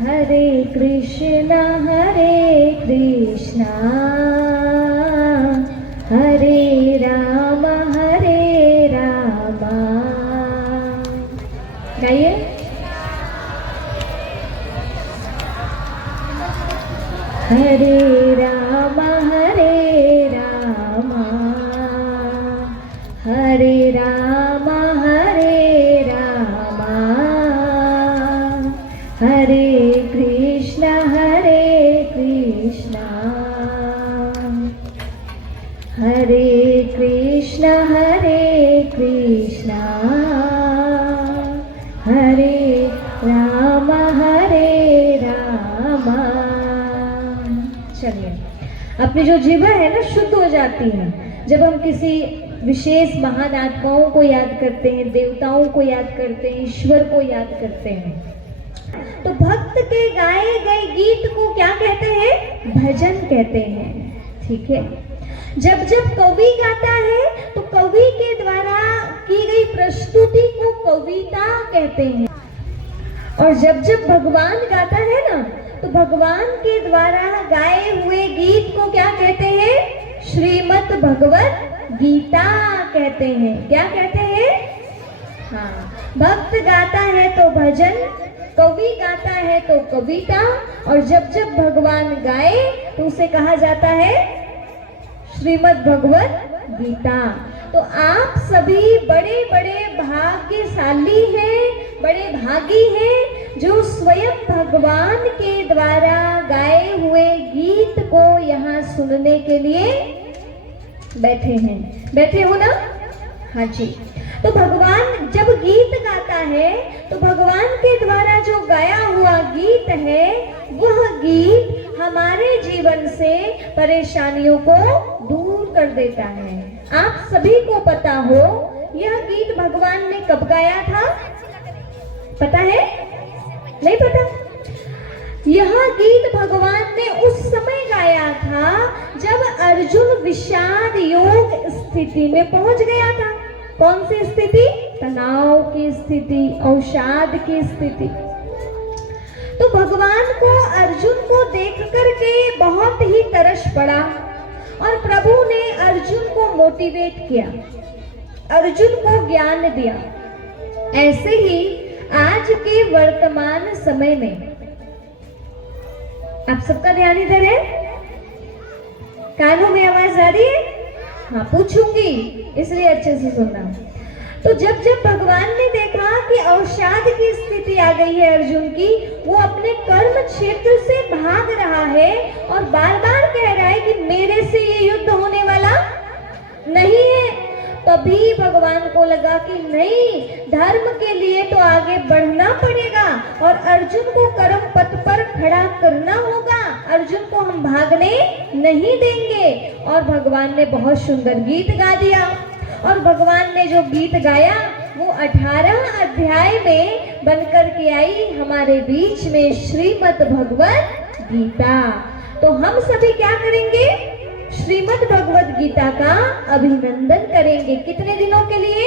हरे कृष्णा हरे राम गाइए। हरे राम हरे राम हरे कृष्णा हरे कृष्णा हरे राम चलिए, अपनी जो जीवा है ना शुद्ध हो जाती है जब हम किसी विशेष महान आत्माओं को याद करते हैं, देवताओं को याद करते हैं, ईश्वर को याद करते हैं। तो भक्त के गाए गए गीत को क्या कहते हैं? भजन कहते हैं। ठीक है, जब जब कवि गाता है तो कवि के द्वारा की गई प्रस्तुति को कविता कहते हैं, और जब जब भगवान गाता है ना तो भगवान के द्वारा गाए हुए गीत को क्या कहते हैं? श्रीमद् भगवत गीता कहते हैं। क्या कहते हैं? हाँ, भक्त गाता है तो भजन, कवि गाता है तो कविता, और जब जब भगवान गाए तो उसे कहा जाता है श्रीमद् भगवत गीता। तो आप सभी बड़े बड़े भाग्यशाली हैं, बड़े भागी हैं जो स्वयं भगवान के द्वारा गाए हुए गीत को यहाँ सुनने के लिए बैठे हैं। बैठे हो ना? हाँ जी। तो भगवान जब गीत गाता है तो भगवान के द्वारा जो गाया हुआ गीत है वह गीत हमारे जीवन से परेशानियों को दूर कर देता है। आप सभी को पता हो यह गीत भगवान ने कब गाया था? पता है? नहीं पता? यह गीत भगवान ने उस समय गाया था जब अर्जुन विषाद योग स्थिति में पहुंच गया था। कौन सी स्थिति? तनाव की स्थिति, अवसाद की स्थिति। तो भगवान को अर्जुन को देख करके बहुत ही तरस पड़ा और प्रभु ने अर्जुन को मोटिवेट किया, अर्जुन को ज्ञान दिया। ऐसे ही आज के वर्तमान समय में आप सबका ध्यान इधर है? कानों में आवाज आ रही है? हाँ, पूछूंगी इसलिए अच्छे से सुनना। तो जब जब भगवान ने देखा कि अवसाद की स्थिति आ गई है अर्जुन की, वो अपने कर्म क्षेत्र से भाग रहा है और बार बार कह रहा है कि मेरे से ये युद्ध होने वाला नहीं है, तभी भगवान को लगा कि नहीं, धर्म के लिए तो आगे बढ़ना पड़ेगा और अर्जुन को कर्म पथ पर खड़ा करना होगा, अर्जुन को हम भागने नहीं देंगे। और भगवान ने बहुत सुंदर गीत गा दिया, और भगवान ने जो गीत गाया वो 18 अध्याय में बनकर के आई हमारे बीच में श्रीमद् भगवत गीता। तो हम सभी क्या करेंगे? श्रीमद् भगवत गीता का अभिनंदन करेंगे। कितने दिनों के लिए?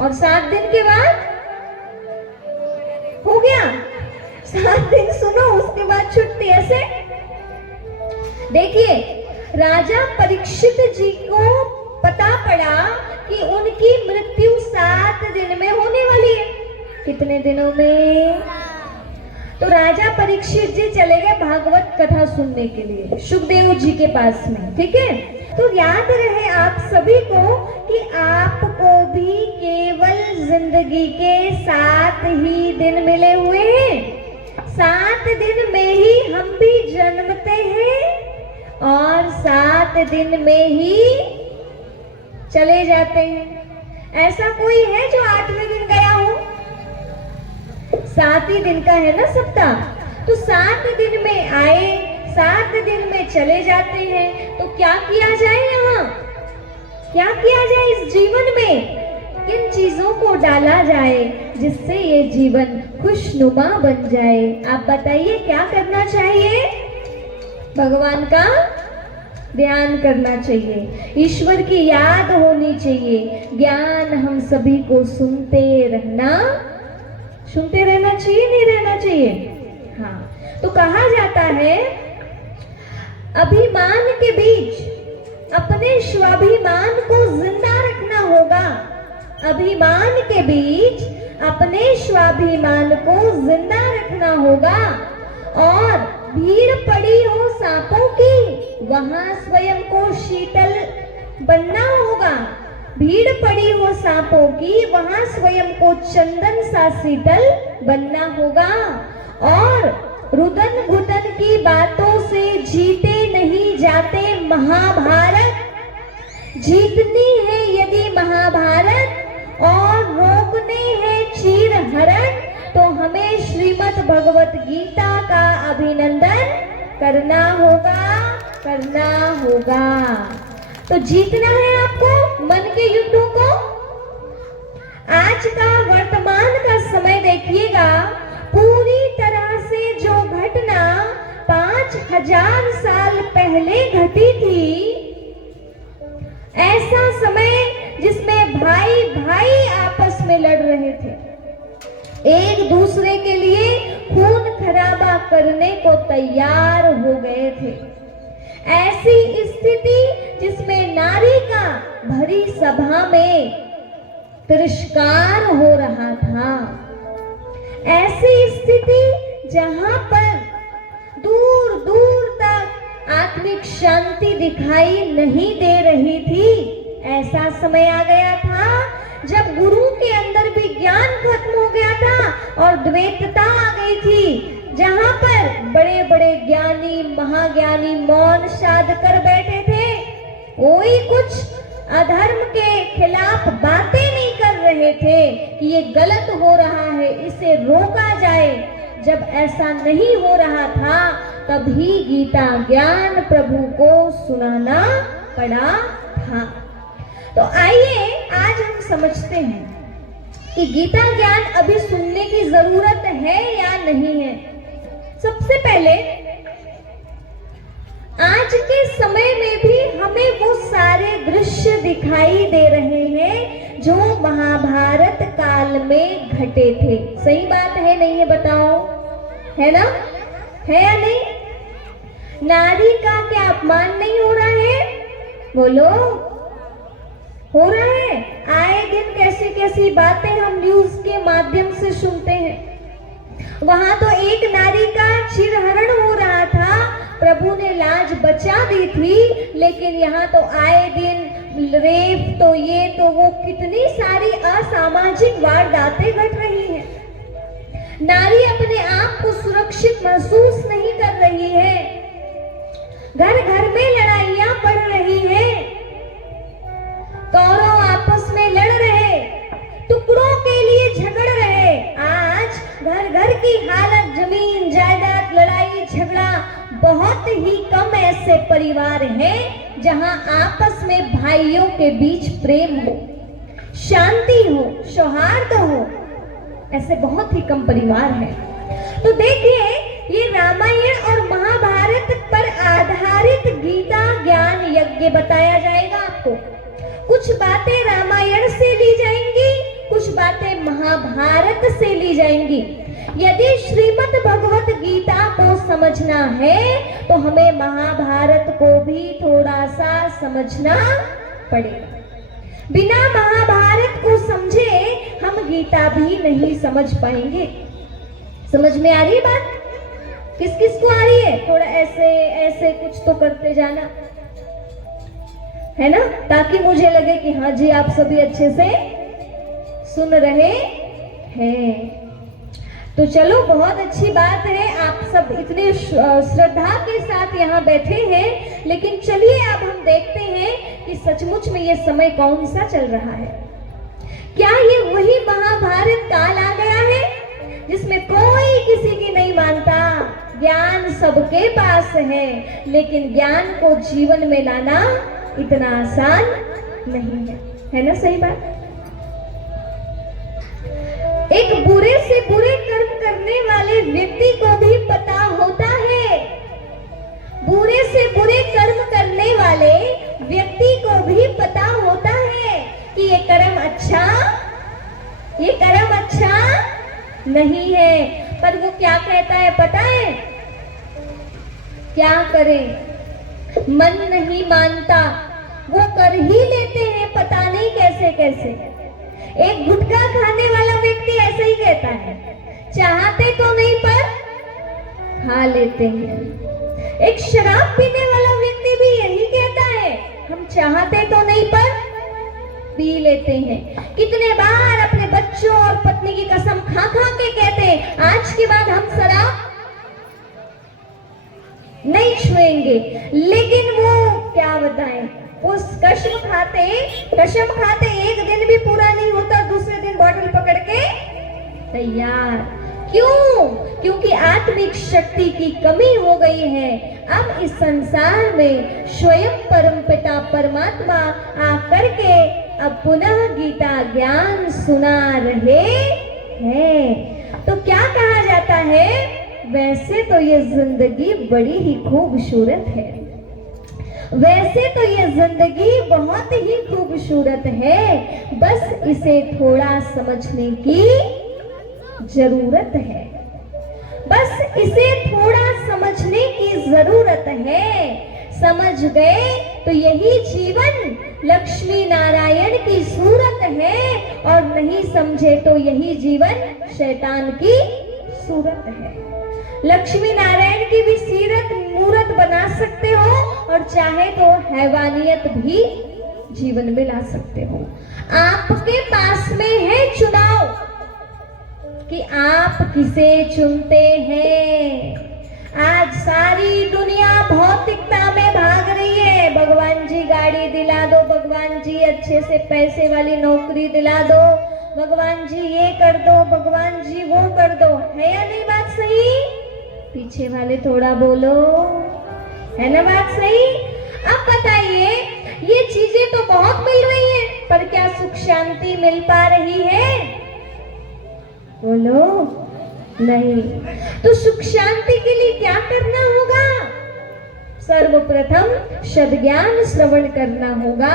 और 7 दिन के बाद हो गया। 7 दिन सुनो, उसके बाद छुट्टी। ऐसे देखिए, राजा परीक्षित जी को पता पड़ा कि उनकी मृत्यु 7 दिन में होने वाली है। कितने दिनों में? तो राजा परीक्षित जी चले गए भागवत कथा सुनने के लिए सुखदेव जी के पास में। ठीक है, तो याद रहे आप सभी को कि आपको भी केवल जिंदगी के 7 ही दिन मिले हुए हैं। 7 दिन में ही हम भी जन्मते हैं और 7 दिन में ही चले जाते हैं। ऐसा कोई है जो 8वें दिन गया हो? 7 ही दिन का है ना सप्ताह। तो 7 दिन में आए, 7 दिन में चले जाते हैं। तो क्या किया जाए यहाँ? क्या किया जाए इस जीवन में? किन चीजों को डाला जाए जिससे ये जीवन खुशनुमा बन जाए? आप बताइए, क्या करना चाहिए? भगवान का ध्यान करना चाहिए, ईश्वर की याद होनी चाहिए, ज्ञान हम सभी को सुनते रहना चाहिए, नहीं रहना चाहिए? तो कहा जाता है अभिमान के बीच अपने स्वाभिमान को जिंदा रखना होगा। अभिमान के बीच अपने स्वाभिमान को जिंदा रखना होगा और भीड़ पड़ी हो सांपों की वहां स्वयं को शीतल बनना होगा। भीड़ पड़ी हो सांपों की वहां स्वयं को चंदन सा शीतल बनना होगा और रुदन घुटन की बातों से जीते नहीं जाते महाभारत। जीतनी है यदि महाभारत और रोकने हैं चीर हरण तो हमें श्रीमद् भगवत गीता का अभिनंदन करना होगा। तो जीतना है आपको मन के युद्धों को। आज का वर्तमान का समय देखिएगा, पूरी तरह से जो घटना 5000 साल पहले घटी थी, ऐसा समय जिसमें भाई भाई आपस में लड़ रहे थे, एक दूसरे के लिए खून खराबा करने को तैयार हो गए थे। ऐसी स्थिति जिसमें नारी का भरी सभा में तिरस्कार हो रहा था, ऐसी स्थिति जहां पर दूर दूर तक आत्मिक शांति दिखाई नहीं दे रही थी, ऐसा समय आ गया था जब गुरु के अंदर भी ज्ञान खत्म हो गया था और द्वैतता आ गई थी, जहां पर बड़े बड़े ज्ञानी महाज्ञानी मौन साध कर बैठे थे, कोई कुछ अधर्म के खिलाफ बातें नहीं कर रहे थे कि ये गलत हो रहा है, इसे रोका जाए। जब ऐसा नहीं हो रहा था तभी गीता ज्ञान प्रभु को सुनाना पड़ा था। तो आइए आज हम समझते हैं कि गीता ज्ञान अभी सुनने की जरूरत है या नहीं है। सबसे पहले आज के समय में भी हमें वो सारे दृश्य दिखाई दे रहे हैं जो महाभारत काल में घटे थे। सही बात है नहीं है, बताओ, है ना? है या नहीं? नारी का क्या अपमान नहीं हो रहा है? बोलो, हो रहा है। आए दिन कैसी कैसी बातें हम न्यूज के माध्यम से सुनते हैं। वहां तो एक नारी का चिरहरण हो रहा था, प्रभु ने लाज बचा दी थी, लेकिन यहाँ तो आए दिन रेप, तो ये तो वो, कितनी सारी असामाजिक वारदातें घट रही हैं। नारी अपने आप को सुरक्षित महसूस नहीं कर रही है, घर घर में लड़ाइयां बढ़ रही हैं, कौरव आपस में लड़ रहे, टुकड़ों के लिए झगड़ रहे। आज घर घर की हालत, जमीन जायदाद, लड़ाई झगड़ा, बहुत ही कम ऐसे परिवार हैं जहां आपस में भाइयों के बीच प्रेम हो, शांति हो, सौहार्द हो। ऐसे बहुत ही कम परिवार हैं। तो देखिए, ये रामायण और महाभारत पर आधारित गीता ज्ञान यज्ञ बताया जाएगा आपको। कुछ बातें रामायण से ली जाएंगी, कुछ बातें महाभारत से ली जाएंगी। यदि श्रीमद् भगवत गीता को समझना है तो हमें महाभारत को भी थोड़ा सा समझना पड़ेगा। बिना महाभारत को समझे हम गीता भी नहीं समझ पाएंगे। समझ में आ रही है बात? किस किस को आ रही है? थोड़ा ऐसे ऐसे कुछ तो करते जाना, है ना, ताकि मुझे लगे कि हाँ जी आप सभी अच्छे से सुन रहे हैं। तो चलो, बहुत अच्छी बात है, आप सब इतने श्रद्धा के साथ यहाँ बैठे हैं। लेकिन चलिए अब हम देखते हैं कि सचमुच में ये समय कौन सा चल रहा है। क्या ये वही महाभारत काल आ गया है जिसमें कोई किसी की नहीं मानता, ज्ञान सबके पास है, लेकिन ज्ञान को जीवन में लाना इतना आसान नहीं है ना? सही बात। एक बुरे से बुरे कर्म करने वाले व्यक्ति को भी पता होता है, बुरे से बुरे कर्म करने वाले व्यक्ति को भी पता होता है कि ये कर्म अच्छा नहीं है। पर वो क्या कहता है पता है? क्या करें, मन नहीं मानता, वो कर ही लेते हैं पता नहीं कैसे कैसे। एक गुटखा खाने वाला व्यक्ति ऐसे ही कहता है, चाहते तो नहीं पर खा लेते हैं। एक शराब पीने वाला व्यक्ति भी यही कहता है, हम चाहते तो नहीं पर पी लेते हैं। कितने बार अपने बच्चों और पत्नी की कसम खा खा के कहते हैं, आज के बाद हम शराब नहीं छुएंगे, लेकिन वो क्या बताएं, उस कसम खाते एक दिन भी पूरा नहीं होता, दूसरे दिन बॉटल पकड़ के तैयार। क्यों? क्योंकि आत्मिक शक्ति की कमी हो गई है। अब इस संसार में स्वयं परमपिता परमात्मा आकर के अब पुनः गीता ज्ञान सुना रहे हैं। तो क्या कहा जाता है, वैसे तो ये जिंदगी बड़ी ही खूबसूरत है, वैसे तो ये जिंदगी बहुत ही खूबसूरत है, बस इसे थोड़ा समझने की जरूरत है, बस इसे थोड़ा समझने की जरूरत है। समझ गए तो यही जीवन लक्ष्मी नारायण की सूरत है, और नहीं समझे तो यही जीवन शैतान की सूरत है। लक्ष्मी नारायण की भी सीरत मूरत बना सकते हो, और चाहे तो हैवानियत भी जीवन में ला सकते हो। आपके पास में है चुनाव कि आप किसे चुनते हैं। आज सारी दुनिया भौतिकता में भाग रही है, भगवान जी गाड़ी दिला दो, भगवान जी अच्छे से पैसे वाली नौकरी दिला दो, भगवान जी ये कर दो, भगवान जी वो कर दो। है या नहीं बात सही? पीछे वाले थोड़ा बोलो, है ना बात सही? अब बताइए, ये चीजें तो बहुत मिल रही हैं, पर क्या सुख शांति मिल पा रही है? बोलो नहीं। तो सुख शांति के लिए क्या करना होगा? सर्वप्रथम सद्ज्ञान श्रवण करना होगा।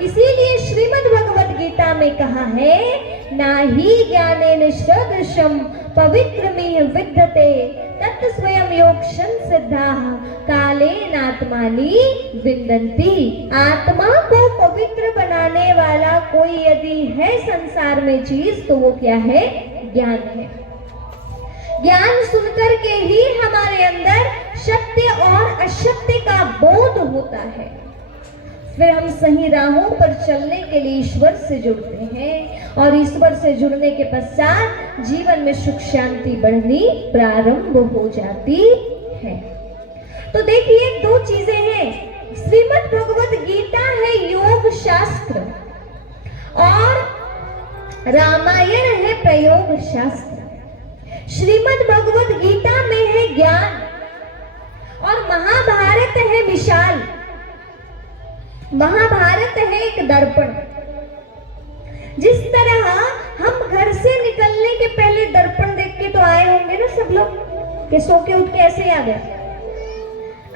इसीलिए श्रीमद् भगवद गीता में कहा है, नाहि ज्ञानेन सदृशं पवित्रमिह विद्यते तत् स्वयं योगक्षं सिद्धाः कालेनात्मानि विन्दन्ति। आत्मा को पवित्र बनाने वाला कोई यदि है संसार में चीज, तो वो क्या है? ज्ञान है। ज्ञान सुनकर के ही हमारे अंदर सत्य और असत्य का बोध होता है, फिर हम सही राहों पर चलने के लिए ईश्वर से जुड़ते हैं, और ईश्वर से जुड़ने के पश्चात जीवन में सुख शांति बढ़नी प्रारंभ हो जाती है। तो देखिए, दो चीजें हैं। श्रीमद् भगवद गीता है योग शास्त्र, और रामायण है प्रयोग शास्त्र। श्रीमद् भगवद गीता में है ज्ञान, और महाभारत है विशाल। महाभारत है एक दर्पण। जिस तरह हम घर से निकलने के पहले दर्पण देख के तो आए होंगे ना सब लोग, कि सो के उठ के ऐसे आ गए,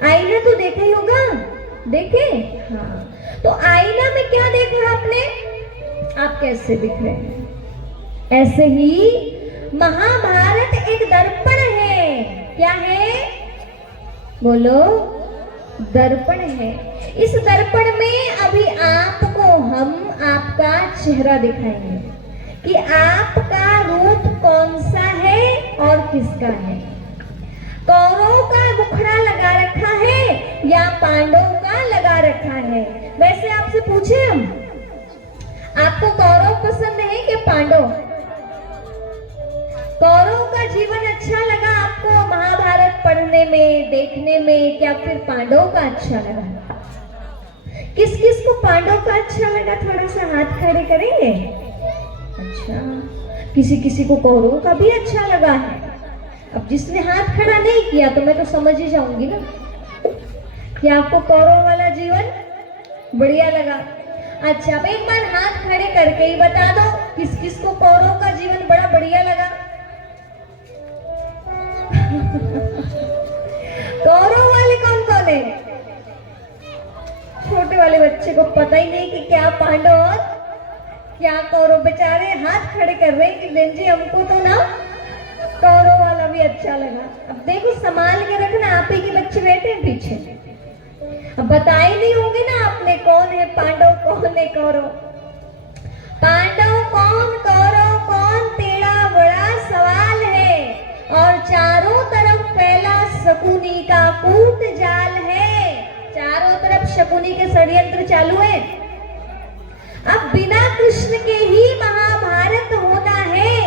आईना तो देखा ही होगा, देखे? हाँ। तो आईना में क्या देखा आपने? आप कैसे दिख रहे हैं? ऐसे ही महाभारत एक दर्पण है। क्या है? बोलो, दर्पण है। इस दर्पण में अभी आपको हम आपका चेहरा दिखाएंगे कि आपका रूप कौन सा है और किसका है। कौरवों का मुखड़ा लगा रखा है या पांडवों का लगा रखा है? वैसे आपसे पूछे हम, आपको कौरव पसंद है कि पांडव? कौरव का जीवन अच्छा लगा आपको महाभारत पढ़ने में, देखने में, क्या फिर पांडव का अच्छा लगा? किस किस को पांडव का अच्छा लगा? थोड़ा सा हाथ खड़े करेंगे। अच्छा, किसी किसी को कौरव का भी अच्छा लगा है। अब जिसने हाथ खड़ा नहीं किया तो मैं तो समझ ही जाऊंगी ना कि आपको कौरव वाला जीवन बढ़िया लगा। अच्छा, अब एक बार हाथ खड़े करके ही बता दो, किस किस को कौरव का जीवन बड़ा बढ़िया लगा? कौरव वाले कौन कौन है? छोटे वाले बच्चे को पता ही नहीं कि क्या पांडव और क्या कौरव, बेचारे हाथ खड़े कर रहे हैं कि बहन जी हमको तो ना कौरव वाला भी अच्छा लगा। अब देखो संभाल के रखना, आप ही के बच्चे बैठे हैं पीछे। अब बताए नहीं होंगे ना आपने कौन है पांडव, कौन है कौरव। पांडव कौन, कौरव कौन, तेरा बड़ा सवाल है। और चारों तरफ फैला शकुनी का कूट जाल है। चारों तरफ शकुनी के षड्यंत्र चालू है। अब बिना कृष्ण के ही महाभारत होना है।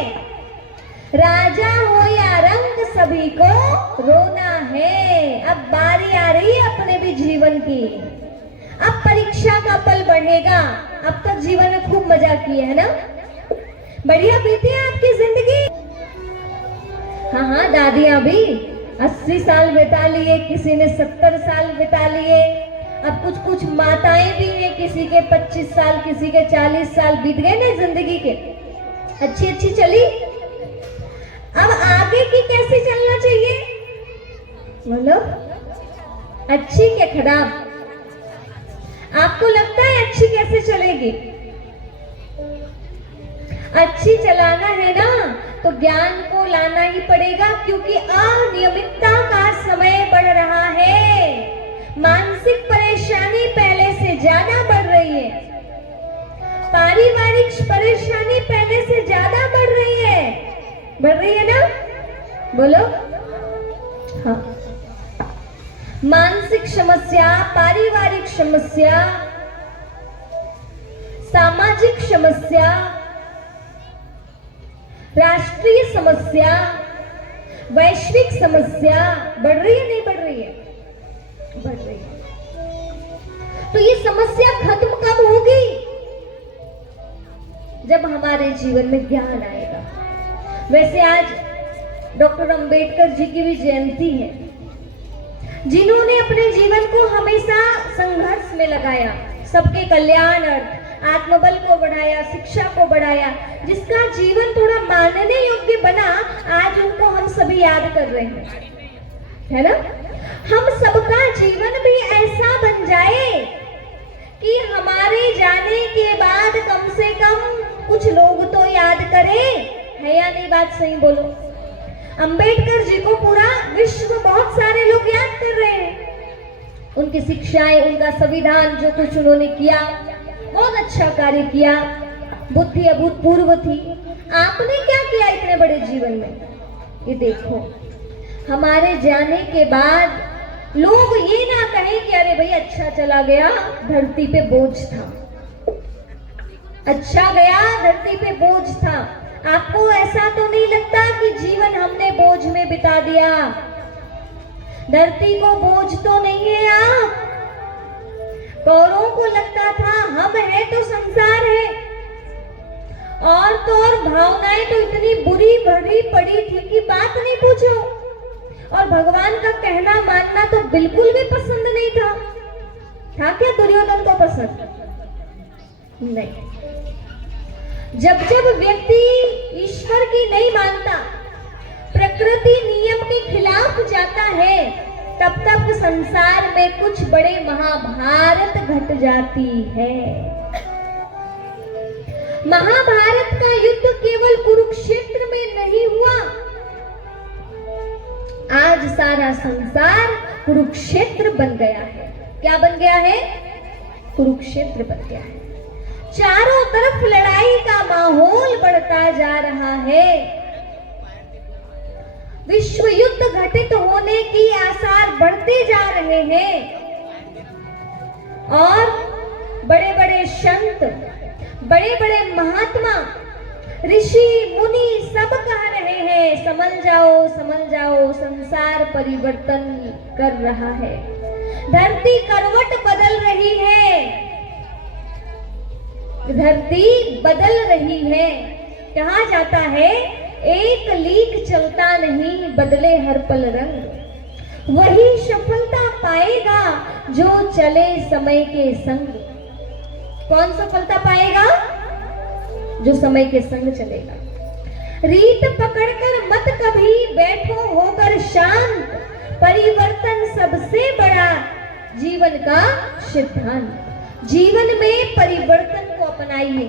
राजा हो या रंग सभी को रोना है। अब बारी आ रही है अपने भी जीवन की। अब परीक्षा का पल बढ़ेगा। अब तक जीवन में खूब मजा किए है ना, बढ़िया बीती है आपकी जिंदगी। हाँ, दादियां भी 80 साल बिता लिए, किसी ने 70 साल बिता लिए। अब कुछ माताएं भी हैं, किसी के 25 साल, किसी के 40 साल बीत गए ना जिंदगी के। अच्छी चली। अब आगे की कैसे चलना चाहिए, मतलब अच्छी क्या खराब? आपको लगता है अच्छी कैसे चलेगी? अच्छी चलाना है ना तो ज्ञान को लाना ही पड़ेगा, क्योंकि अनियमितता का समय बढ़ रहा है। मानसिक परेशानी पहले से ज्यादा बढ़ रही है। पारिवारिक परेशानी पहले से ज्यादा बढ़ रही है ना, बोलो। हाँ, मानसिक समस्या, पारिवारिक समस्या, सामाजिक समस्या, राष्ट्रीय समस्या, वैश्विक समस्या बढ़ रही है, नहीं बढ़ रही है? बढ़ रही है। तो ये समस्या खत्म कब होगी? जब हमारे जीवन में ज्ञान आएगा। वैसे आज डॉक्टर अंबेडकर जी की भी जयंती है, जिन्होंने अपने जीवन को हमेशा संघर्ष में लगाया, सबके कल्याण अर्थ, आत्मबल को बढ़ाया, शिक्षा को बढ़ाया, जिसका जीवन थोड़ा मानने योग्य बना। आज उनको हम सभी याद कर रहे हैं, है ना? हम सबका जीवन भी ऐसा बन जाए कि हमारे जाने के बाद कम से कम कुछ लोग तो याद करें, है या नहीं? बात सही बोलो। अंबेडकर जी को पूरा विश्व में बहुत सारे लोग याद कर रहे हैं। उनकी शिक्षाएं, उनका संविधान, जो कुछ उन्होंने किया, बहुत अच्छा कार्य किया, बुद्धि अभूतपूर्व थी। आपने क्या किया इतने बड़े जीवन में? ये देखो, हमारे जाने के बाद लोग ये ना कहें कि अरे भाई अच्छा चला गया, धरती पे बोझ था, अच्छा गया, धरती पे बोझ था। आपको ऐसा तो नहीं लगता कि जीवन हमने बोझ में बिता दिया? धरती को बोझ तो नहीं है आप। कौरवों को लगता था हम है तो संसार है, और तो और भावनाएं तो इतनी बुरी भरी पड़ी थी कि बात नहीं पूछो। और भगवान का कहना मानना तो बिल्कुल भी पसंद नहीं था। था क्या दुर्योधन को पसंद? नहीं। जब जब व्यक्ति ईश्वर की नहीं मानता, प्रकृति नियम के खिलाफ जाता है, तब तक संसार में कुछ बड़े महाभारत घट जाती है। महाभारत का युद्ध केवल कुरुक्षेत्र में नहीं हुआ। आज सारा संसार कुरुक्षेत्र बन गया है। क्या बन गया है? कुरुक्षेत्र बन गया है। चारों तरफ लड़ाई का माहौल बढ़ता जा रहा है। विश्व युद्ध घटित होने की आसार बढ़ते जा रहे हैं, और बड़े बड़े संत, बड़े बड़े महात्मा, ऋषि मुनि सब कह रहे हैं संभल जाओ, संभल जाओ, संसार परिवर्तन कर रहा है, धरती करवट बदल रही है, धरती बदल रही है। कहा जाता है एक लीक चलता नहीं, बदले हर पल रंग, वही सफलता पाएगा जो चले समय के संग। कौन सफलता पाएगा? जो समय के संग चलेगा। रीत पकड़कर मत कभी बैठो होकर शांत, परिवर्तन सबसे बड़ा जीवन का सिद्धांत। जीवन में परिवर्तन को अपनाइए।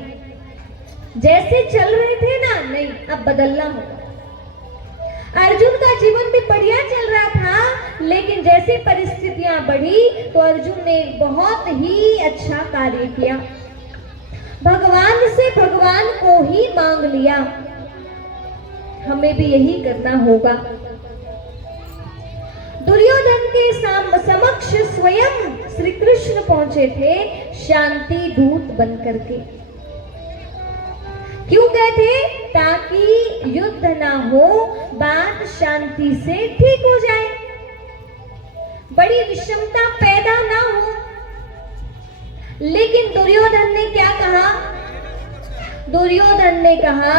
जैसे चल रहे थे ना, नहीं, अब बदलना होगा। अर्जुन का जीवन भी बढ़िया चल रहा था, लेकिन जैसे परिस्थितियां बढ़ी तो अर्जुन ने एक बहुत ही अच्छा कार्य किया। भगवान से भगवान को ही मांग लिया। हमें भी यही करना होगा। दुर्योधन के समक्ष स्वयं श्री कृष्ण पहुंचे थे शांति दूत बनकर के। क्यों गए थे? ताकि युद्ध ना हो, बात शांति से ठीक हो जाए, बड़ी विषमता पैदा ना हो। लेकिन दुर्योधन ने क्या कहा? दुर्योधन ने कहा,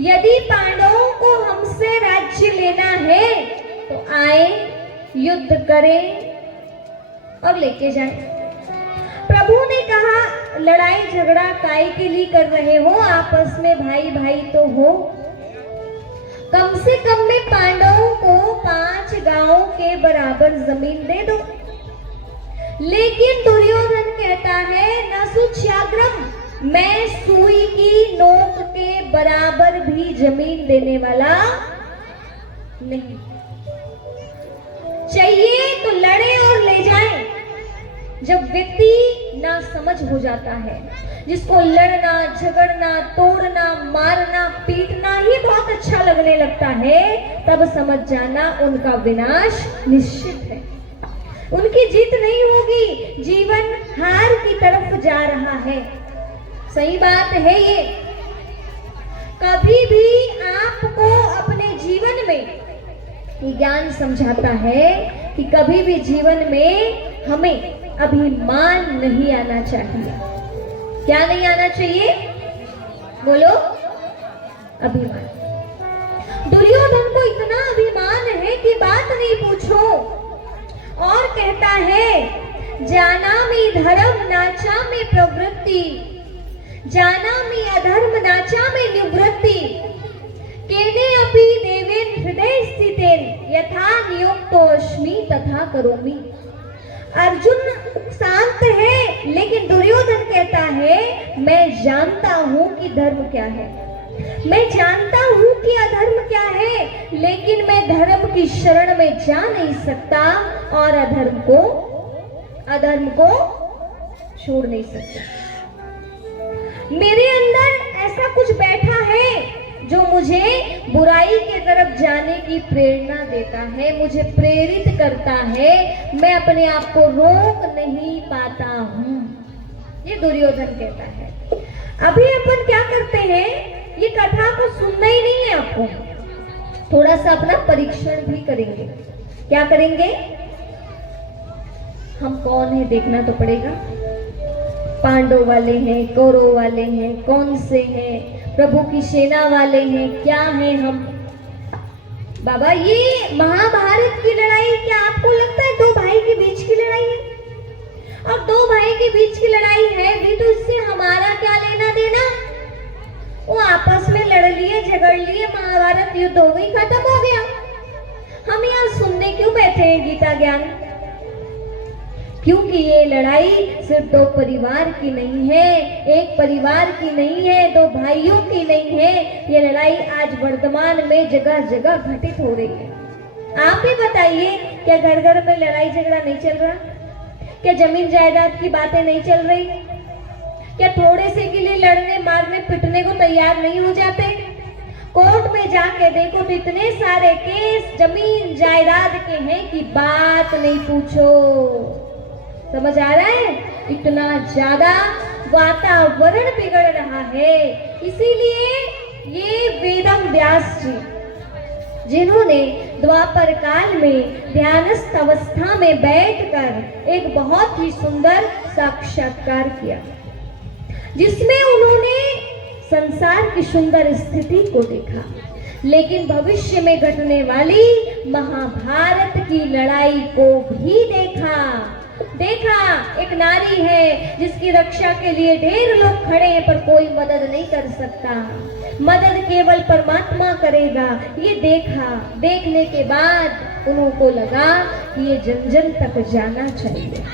यदि पांडवों को हमसे राज्य लेना है तो आए, युद्ध करें और लेके जाएं। प्रभु ने कहा, लड़ाई झगड़ा काहे के लिए कर रहे हो? आपस में भाई भाई तो हो। कम से कम में पांडवों को 5 गांवों के बराबर जमीन दे दो। लेकिन दुर्योधन कहता है, न सुच्याग्रम, मैं सुई की नोक के बराबर भी जमीन देने वाला नहीं। चाहिए तो लड़े और ले जाए। जब व्यक्ति ना समझ हो जाता है, जिसको लड़ना झगड़ना तोड़ना मारना पीटना ही बहुत अच्छा लगने लगता है, तब समझ जाना उनका विनाश निश्चित है। उनकी जीत नहीं होगी, जीवन हार की तरफ जा रहा है। सही बात है ये। कभी भी आपको अपने जीवन में ये ज्ञान समझाता है कि कभी भी जीवन में हमें अभिमान नहीं आना चाहिए। क्या नहीं आना चाहिए? बोलो, अभिमान। दुर्योधन को इतना अभिमान है कि बात नहीं पूछो। और कहता है, जानामि धर्म नाचा में प्रवृत्ति, जानामि अधर्म नाचा में निवृत्ति, केने अपि देवेन हृदय स्थितेन यथा नियुक्तोऽस्मि तथा करोमि। अर्जुन शांत है, लेकिन दुर्योधन कहता है, मैं जानता हूं कि धर्म क्या है, मैं जानता हूं कि अधर्म क्या है, लेकिन मैं धर्म की शरण में जा नहीं सकता और अधर्म को छोड़ नहीं सकता। मेरे अंदर ऐसा कुछ बैठा है जो मुझे बुराई के तरफ जाने की प्रेरणा देता है, मुझे प्रेरित करता है, मैं अपने आप को रोक नहीं पाता हूं। ये दुर्योधन कहता है। अभी अपन क्या करते हैं, ये कथा को सुनना ही नहीं है आपको, थोड़ा सा अपना परीक्षण भी करेंगे। क्या करेंगे? हम कौन है देखना तो पड़ेगा। पांडव वाले हैं, कौरव वाले हैं, कौन से हैं, प्रभु की सेना वाले हैं, क्या हैं हम? बाबा, ये महाभारत की लड़ाई क्या आपको लगता है 2 भाई के बीच की लड़ाई है? और 2 भाई के बीच की लड़ाई है भी तो इससे हमारा क्या लेना देना? वो आपस में लड़ लिए, झगड़ लिए, महाभारत युद्ध हो गई, खत्म हो गया। हम यहाँ सुनने क्यों बैठे हैं गीता ज्ञान? क्योंकि ये लड़ाई सिर्फ 2 परिवार की नहीं है, एक परिवार की नहीं है, 2 भाइयों की नहीं है। ये लड़ाई आज वर्तमान में जगह जगह घटित हो रही है। आप ही बताइए, क्या घर घर में लड़ाई झगड़ा नहीं चल रहा? क्या जमीन जायदाद की बातें नहीं चल रही? क्या थोड़े से के लिए लड़ने मारने पिटने को तैयार नहीं हो जाते? कोर्ट में जाके देखो तो इतने सारे केस जमीन जायदाद के हैं कि बात नहीं पूछो। समझ आ रहा है? इतना ज्यादा वातावरण बिगड़ रहा है। इसीलिए ये वेदम व्यास जी, जिन्होंने द्वापर काल में ध्यानस्थ अवस्था में बैठकर एक बहुत ही सुंदर साक्षात्कार किया, जिसमें उन्होंने संसार की सुंदर स्थिति को देखा, लेकिन भविष्य में घटने वाली महाभारत की लड़ाई को भी देखा। एक नारी है जिसकी रक्षा के लिए ढेर लोग खड़े हैं, पर कोई मदद नहीं कर सकता, मदद केवल परमात्मा करेगा। ये देखा। देखने के बाद उनको लगा कि ये जन जन तक जाना चाहिए।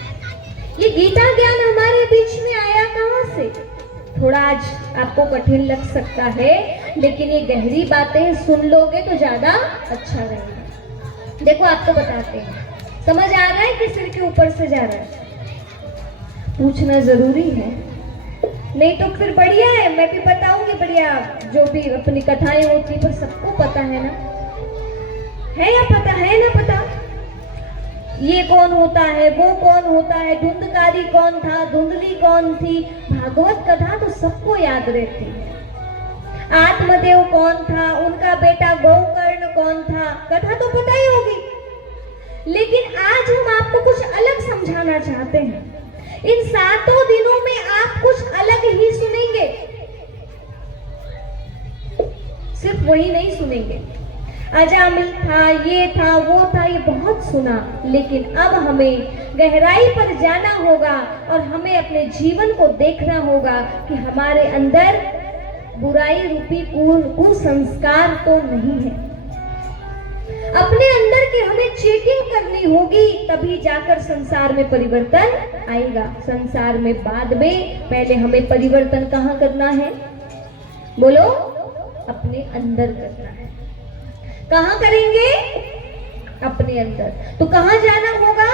ये गीता ज्ञान हमारे बीच में आया कहां से? थोड़ा आज आपको कठिन लग सकता है, लेकिन ये गहरी बातें सुन लोगे तो ज्यादा अच्छा रहेगा। देखो आपको बताते हैं, समझ आ रहा है कि सिर के ऊपर से जा रहा है? पूछना जरूरी है, नहीं तो फिर बढ़िया है, मैं भी बताऊंगी बढ़िया जो भी अपनी कथाएं होती, पर सबको पता है ना, है या पता है ना पता, ये कौन होता है, वो कौन होता है, धुंधकारी कौन था, धुंधली कौन थी। भागवत कथा तो सबको याद रहती है। आत्मदेव कौन था, उनका बेटा गोकर्ण कौन था, कथा तो पता ही होगी। लेकिन आज हम आपको कुछ अलग समझाना चाहते हैं। इन 7 दिनों में आप कुछ अलग ही सुनेंगे, सिर्फ वही नहीं सुनेंगे। अजामिल था, ये था, वो था, ये बहुत सुना, लेकिन अब हमें गहराई पर जाना होगा और हमें अपने जीवन को देखना होगा कि हमारे अंदर बुराई रूपी कुसंस्कार तो नहीं है। अपने अंदर की हमें चेकिंग करनी होगी, तभी जाकर संसार में परिवर्तन आएगा। संसार में बाद में, पहले हमें परिवर्तन कहाँ करना है? बोलो, अपने अंदर करना है। कहाँ करेंगे? अपने अंदर। तो कहाँ जाना होगा?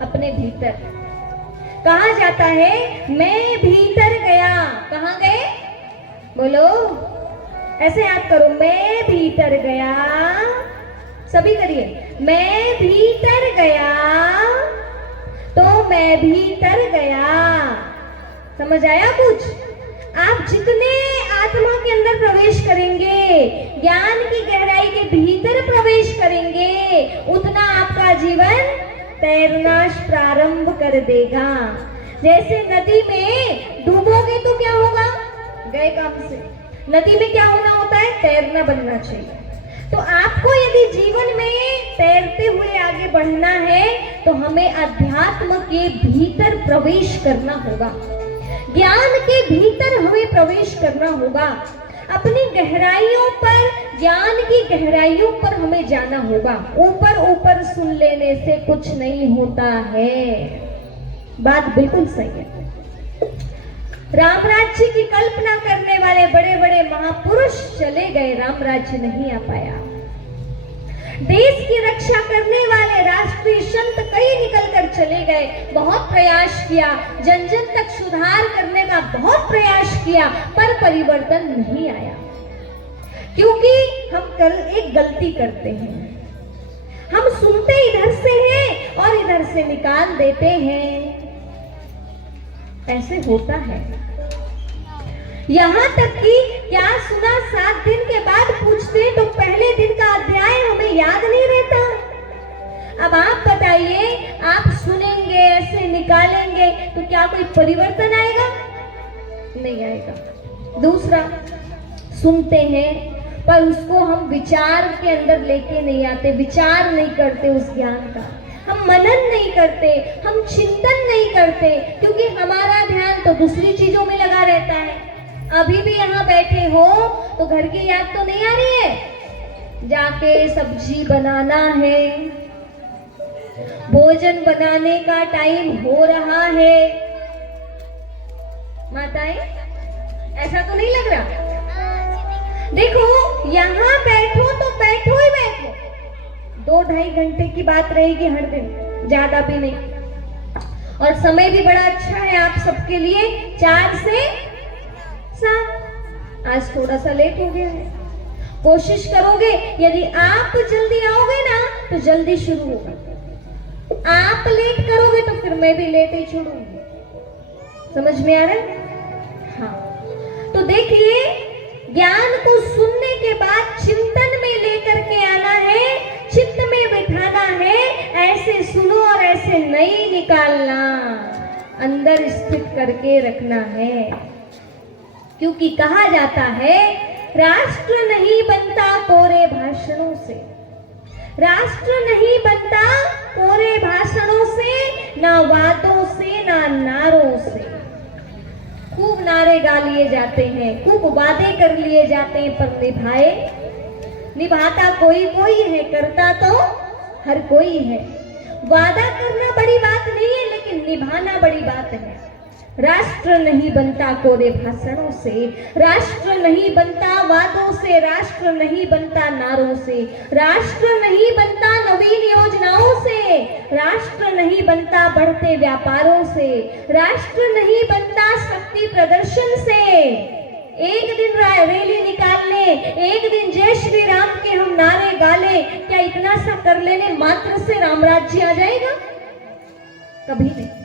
अपने भीतर। कहाँ जाता है? मैं भीतर गया। कहाँ गए? बोलो, ऐसे याद करो, मैं भीतर गया। सभी करिए, मैं भीतर गया तो मैं भीतर गया। समझ आया कुछ? आप जितने आत्मा के अंदर प्रवेश करेंगे, ज्ञान की गहराई के भीतर प्रवेश करेंगे, उतना आपका जीवन तैरना प्रारंभ कर देगा। जैसे नदी में डूबोगे तो क्या होगा? गए काम से। नदी में क्या होना होता है? तैरना बनना चाहिए। तो आपको यदि जीवन में तैरते हुए आगे बढ़ना है तो हमें अध्यात्म के भीतर प्रवेश करना होगा, ज्ञान के भीतर हमें प्रवेश करना होगा। अपनी गहराइयों पर, ज्ञान की गहराइयों पर हमें जाना होगा। ऊपर ऊपर सुन लेने से कुछ नहीं होता है। बात बिल्कुल सही है। राम राज्य की कल्पना करने वाले बड़े बड़े महापुरुष चले गए, राम राज्य नहीं आ पाया। देश की रक्षा करने वाले राष्ट्रीय संत कई निकल कर चले गए, बहुत प्रयास किया, जन जन तक सुधार करने का बहुत प्रयास किया, पर परिवर्तन नहीं आया। क्योंकि हम कल एक गलती करते हैं, हम सुनते इधर से हैं और इधर से निकाल देते हैं। ऐसे होता है। यहाँ तक कि क्या सुना 7 दिन के बाद पूछते हैं तो पहले दिन का अध्याय हमें याद नहीं रहता। अब आप बताइए, आप सुनेंगे, ऐसे निकालेंगे तो क्या कोई परिवर्तन आएगा? नहीं आएगा। दूसरा, सुनते हैं पर उसको हम विचार के अंदर लेके नहीं आते, विचार नहीं करते उस ज्ञान का, हम मनन नहीं करते, हम चिंतन नहीं करते, क्योंकि हमारा ध्यान तो दूसरी चीजों में लगा रहता है। अभी भी यहाँ बैठे हो तो घर की याद तो नहीं आ रही है? जाके सब्जी बनाना है, भोजन बनाने का टाइम हो रहा है। माताएं, ऐसा तो नहीं लग रहा? देखो, यहाँ बैठो तो बैठो ही बैठो, 2-2.5 घंटे की बात रहेगी हर दिन, ज्यादा भी नहीं। और समय भी बड़ा अच्छा है आप सबके लिए, 4 से 7। आज थोड़ा सा लेट हो गया है। कोशिश करोगे, यदि आप जल्दी आओगे ना तो जल्दी शुरू होगा। आप लेट करोगे तो फिर मैं भी लेट ही छोड़ूंगी। समझ में आ रहा है? हाँ। तो देखिए, ज्ञान को सुनने के बाद चिंतन में लेकर के आना है, चित्त में बिठाना है। ऐसे सुनो और ऐसे नहीं निकालना, अंदर स्थित करके रखना है। क्योंकि कहा जाता है, राष्ट्र नहीं बनता कोरे भाषणों से, राष्ट्र नहीं बनता कोरे भाषणों से, ना वादों से, ना नारों से। खूब नारे गा लिए जाते हैं, खूब वादे कर लिए जाते हैं, पर निभाता कोई कोई है, करता तो हर कोई है। वादा करना बड़ी बात नहीं है, लेकिन निभाना बड़ी बात है। राष्ट्र नहीं बनता कोरे भाषणों से, राष्ट्र नहीं बनता वादों से, राष्ट्र नहीं बनता नारों से, राष्ट्र नहीं बनता नवीन योजनाओं से, राष्ट्र नहीं बनता बढ़ते व्यापारों से, राष्ट्र नहीं बनता शक्ति प्रदर्शन से। एक दिन रैली निकाल ले, एक दिन जय श्री राम के हम नारे गा ले, क्या इतना सा कर लेने मात्र से राम राज्य आ जाएगा? कभी नहीं।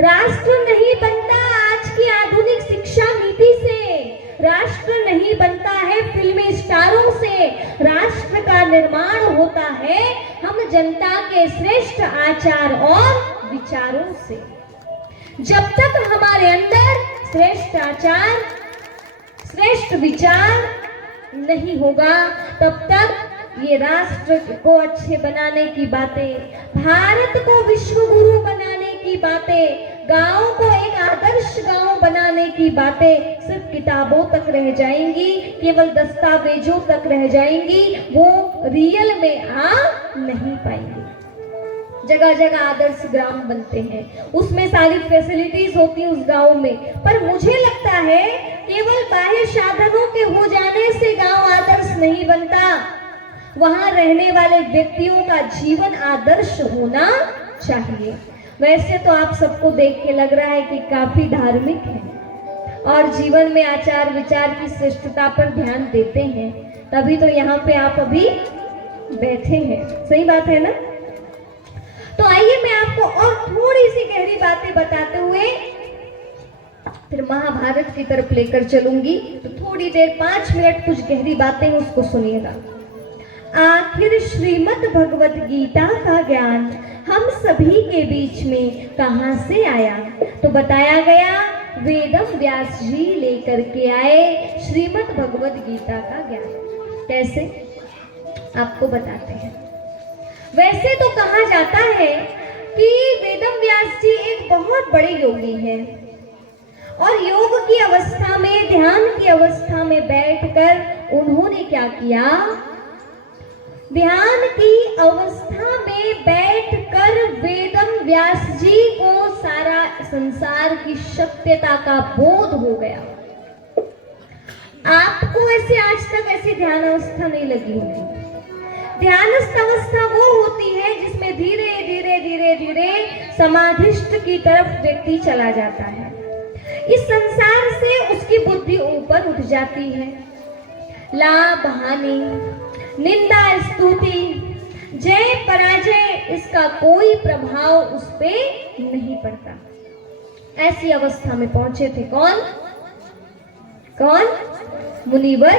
राष्ट्र नहीं बनता आज की आधुनिक शिक्षा नीति से, राष्ट्र नहीं बनता है फिल्मी स्टारों से, राष्ट्र का निर्माण होता है हम जनता के श्रेष्ठ आचार और विचारों से। जब तक हमारे अंदर श्रेष्ठ आचार, श्रेष्ठ विचार नहीं होगा, तब तक ये राष्ट्र को अच्छे बनाने की बातें, भारत को विश्व गुरु बनाने की बातें, गांव को एक आदर्श गांव बनाने की बातें सिर्फ किताबों तक रह जाएंगी, केवल दस्तावेजों तक रह जाएंगी, वो रियल में आ नहीं पाएंगी। जगह जगह आदर्श ग्राम बनते हैं, उसमें सारी फैसिलिटीज होती है उस गांव में, पर मुझे लगता है केवल बाह्य साधनों के हो जाने से गांव आदर्श नहीं बनता। वहां रहने वाले व्यक्तियों का जीवन आदर्श होना चाहिए। वैसे तो आप सबको देख के लग रहा है कि काफी धार्मिक है और जीवन में आचार विचार की श्रेष्ठता पर ध्यान देते हैं, तभी तो यहाँ पे आप अभी बैठे हैं। सही बात है ना? तो आइए मैं आपको और थोड़ी सी गहरी बातें बताते हुए फिर महाभारत की तरफ लेकर चलूंगी। तो थोड़ी देर 5 मिनट कुछ गहरी बातें उसको सुनिएगा। आखिर श्रीमद् भगवत गीता का ज्ञान हम सभी के बीच में कहां से आया? तो बताया गया वेदम व्यास जी लेकर के आए श्रीमद् भगवत गीता का ज्ञान। कैसे? आपको बताते हैं। वैसे तो कहा जाता है कि वेदम व्यास जी एक बहुत बड़े योगी हैं और योग की अवस्था में, ध्यान की अवस्था में बैठकर उन्होंने क्या किया? ध्यान की अवस्था में बैठकर वेदम व्यास जी को सारा संसार की सत्यता का बोध हो गया। आपको ऐसे आज तक ऐसी ध्यान अवस्था नहीं लगी होगी। ध्यानस्थ अवस्था वो होती है जिसमें धीरे धीरे धीरे धीरे समाधिष्ठ की तरफ व्यक्ति चला जाता है। इस संसार से उसकी बुद्धि ऊपर उठ जाती है। लाभ हानि, निंदा स्तुति, जय पराजय, इसका कोई प्रभाव उस पे नहीं पड़ता। ऐसी अवस्था में पहुंचे थे कौन? कौन? मुनिवर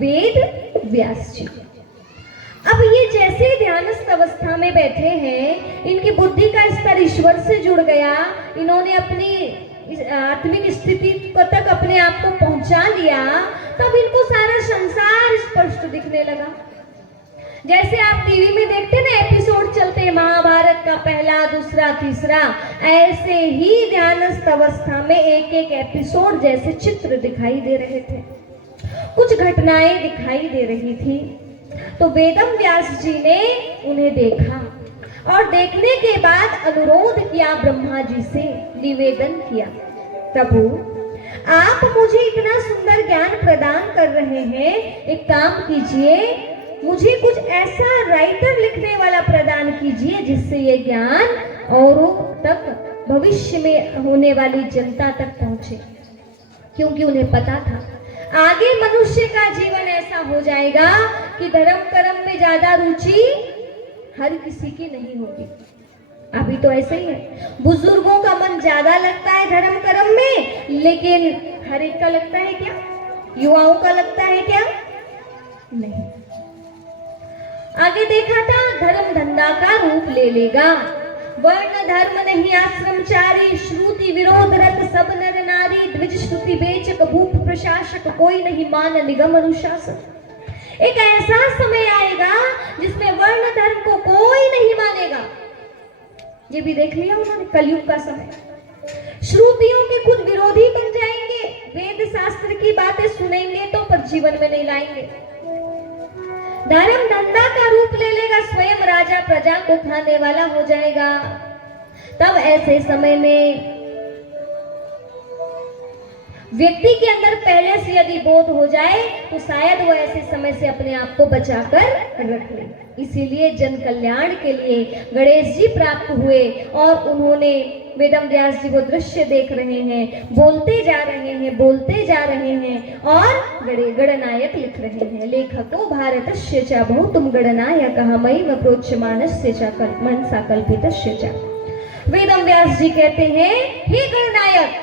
वेद व्यास जी। अब ये जैसे ध्यानस्थ अवस्था में बैठे हैं, इनकी बुद्धि का स्तर ईश्वर से जुड़ गया, इन्होंने अपनी आत्मिक स्थिति तक अपने आप को पहुंचा लिया, तब इनको सारा संसार स्पष्ट दिखने लगा। जैसे आप टीवी में देखते ना, एपिसोड चलते हैं महाभारत का, पहला, दूसरा, तीसरा, ऐसे ही ध्यानस्थ अवस्था में एक एक एपिसोड जैसे चित्र दिखाई दे रहे थे, कुछ घटनाएं दिखाई दे रही थी। तो वेदम व्यास जी ने उन्हें देखा और देखने के बाद अनुरोध किया, ब्रह्मा जी से निवेदन किया, प्रभु आप मुझे इतना सुंदर ज्ञान प्रदान कर रहे हैं, एक काम कीजिए, मुझे कुछ ऐसा राइटर लिखने वाला प्रदान कीजिए जिससे ये ज्ञान औरों तक, भविष्य में होने वाली जनता तक पहुंचे। क्योंकि उन्हें पता था आगे मनुष्य का जीवन ऐसा हो जाएगा कि धर्म कर्म में ज्यादा रुचि हर किसी की नहीं होगी। अभी तो ऐसे ही है, बुजुर्गों का मन ज्यादा लगता है धर्म कर्म में, लेकिन हर एक का लगता है क्या? युवाओं का लगता है क्या? नहीं। आगे देखा था, धर्म धंधा का रूप ले लेगा, वर्ण धर्म नहीं आश्रमचारी, श्रुति विरोध रत सब नर नारी, द्विज श्रुति बेचक भूप प्रशासक, कोई नहीं मान निगम अनुशासन। एक ऐसा समय आएगा जिसमें वर्ण धर्म को कोई नहीं मानेगा। ये भी देख लिया उन्होंने, कलयुग का समय। श्रुतियों के खुद विरोधी बन जाएंगे, वेद शास्त्र की बातें सुनेंगे तो पर जीवन में नहीं लाएंगे। धर्म धंधा का रूप ले लेगा, स्वयं राजा प्रजा को खाने वाला हो जाएगा। तब ऐसे समय में व्यक्ति के अंदर पहले से यदि बोध हो जाए तो शायद वो ऐसे समय से अपने आप को बचाकर रख ले। इसीलिए जन कल्याण के लिए गणेश जी प्राप्त हुए और उन्होंने, वेदम व्यास जी वो दृश्य देख रहे हैं, बोलते जा रहे हैं, बोलते जा रहे हैं और गणनायक लिख रहे हैं। लेखको भारतस्य च बहुतुम गणनायकः मयिम प्रोच्यमानस्य च मनसा कल्पितस्य च। वेदम व्यास जी कहते हैं, हे गणनायक,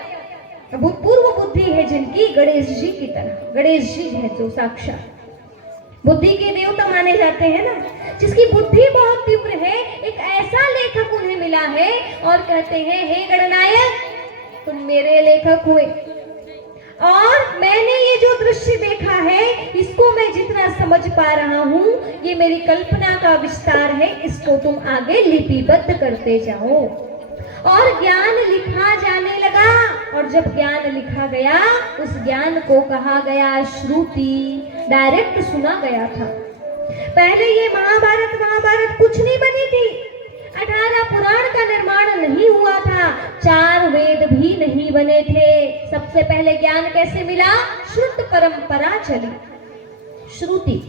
भूतपूर्व बुद्धि है जिनकी गणेश जी की तरह। गणेश जी है जो साक्षात बुद्धि के देवता माने जाते हैं ना, जिसकी बुद्धि बहुत तीव्र है, एक ऐसा लेखक उन्हें मिला है और कहते हैं, हे गणनायक, तुम मेरे लेखक हुए और मैंने ये जो दृश्य देखा है इसको मैं जितना समझ पा रहा हूँ, ये मेरी कल्पना का विस्तार है, इसको तुम आगे लिपिबद्ध करते जाओ। और ज्ञान लिखा जाने लगा और जब ज्ञान लिखा गया उस ज्ञान को कहा गया श्रुति, डायरेक्ट सुना गया था। पहले ये महाभारत कुछ नहीं बनी थी, 18 पुराण का निर्माण नहीं हुआ था, 4 वेद भी नहीं बने थे। सबसे पहले ज्ञान कैसे मिला? शुद्ध परंपरा चली, श्रुति।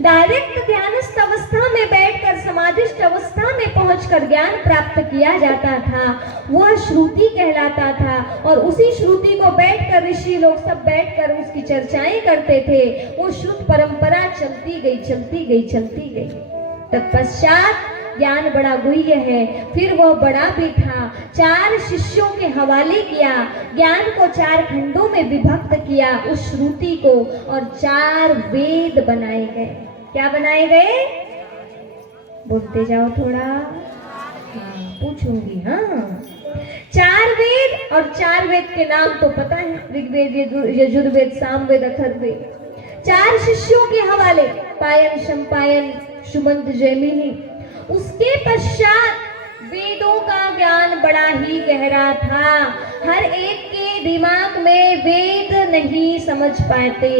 डायरेक्ट ध्यानस्थ अवस्था में बैठकर समाधिस्थ अवस्था में पहुंचकर ज्ञान प्राप्त किया जाता था, वह श्रुति कहलाता था। और उसी श्रुति को बैठकर ऋषि लोग सब बैठकर उसकी चर्चाएं करते थे। वो शुद्ध परंपरा चलती गई। तत्पश्चात ज्ञान बड़ा गुह्य है, फिर वह बड़ा भी था, 4 शिष्यों के हवाले किया, ज्ञान को 4 खंडों में विभक्त किया उस श्रुति को, और 4 वेद बनाए गए। क्या बनाए गए? बोलते जाओ थोड़ा, पूछूंगी। हाँ, 4 वेद, और 4 वेद के नाम तो पता है, ऋग्वेद, यजुर्वेद, सामवेद, अथर्ववेद। 4 शिष्यों के हवाले, पायन, शम्पायन, सुमंत, जैमिनी। उसके पश्चात वेदों का ज्ञान बड़ा ही गहरा था, हर एक के दिमाग में वेद नहीं समझ पाते।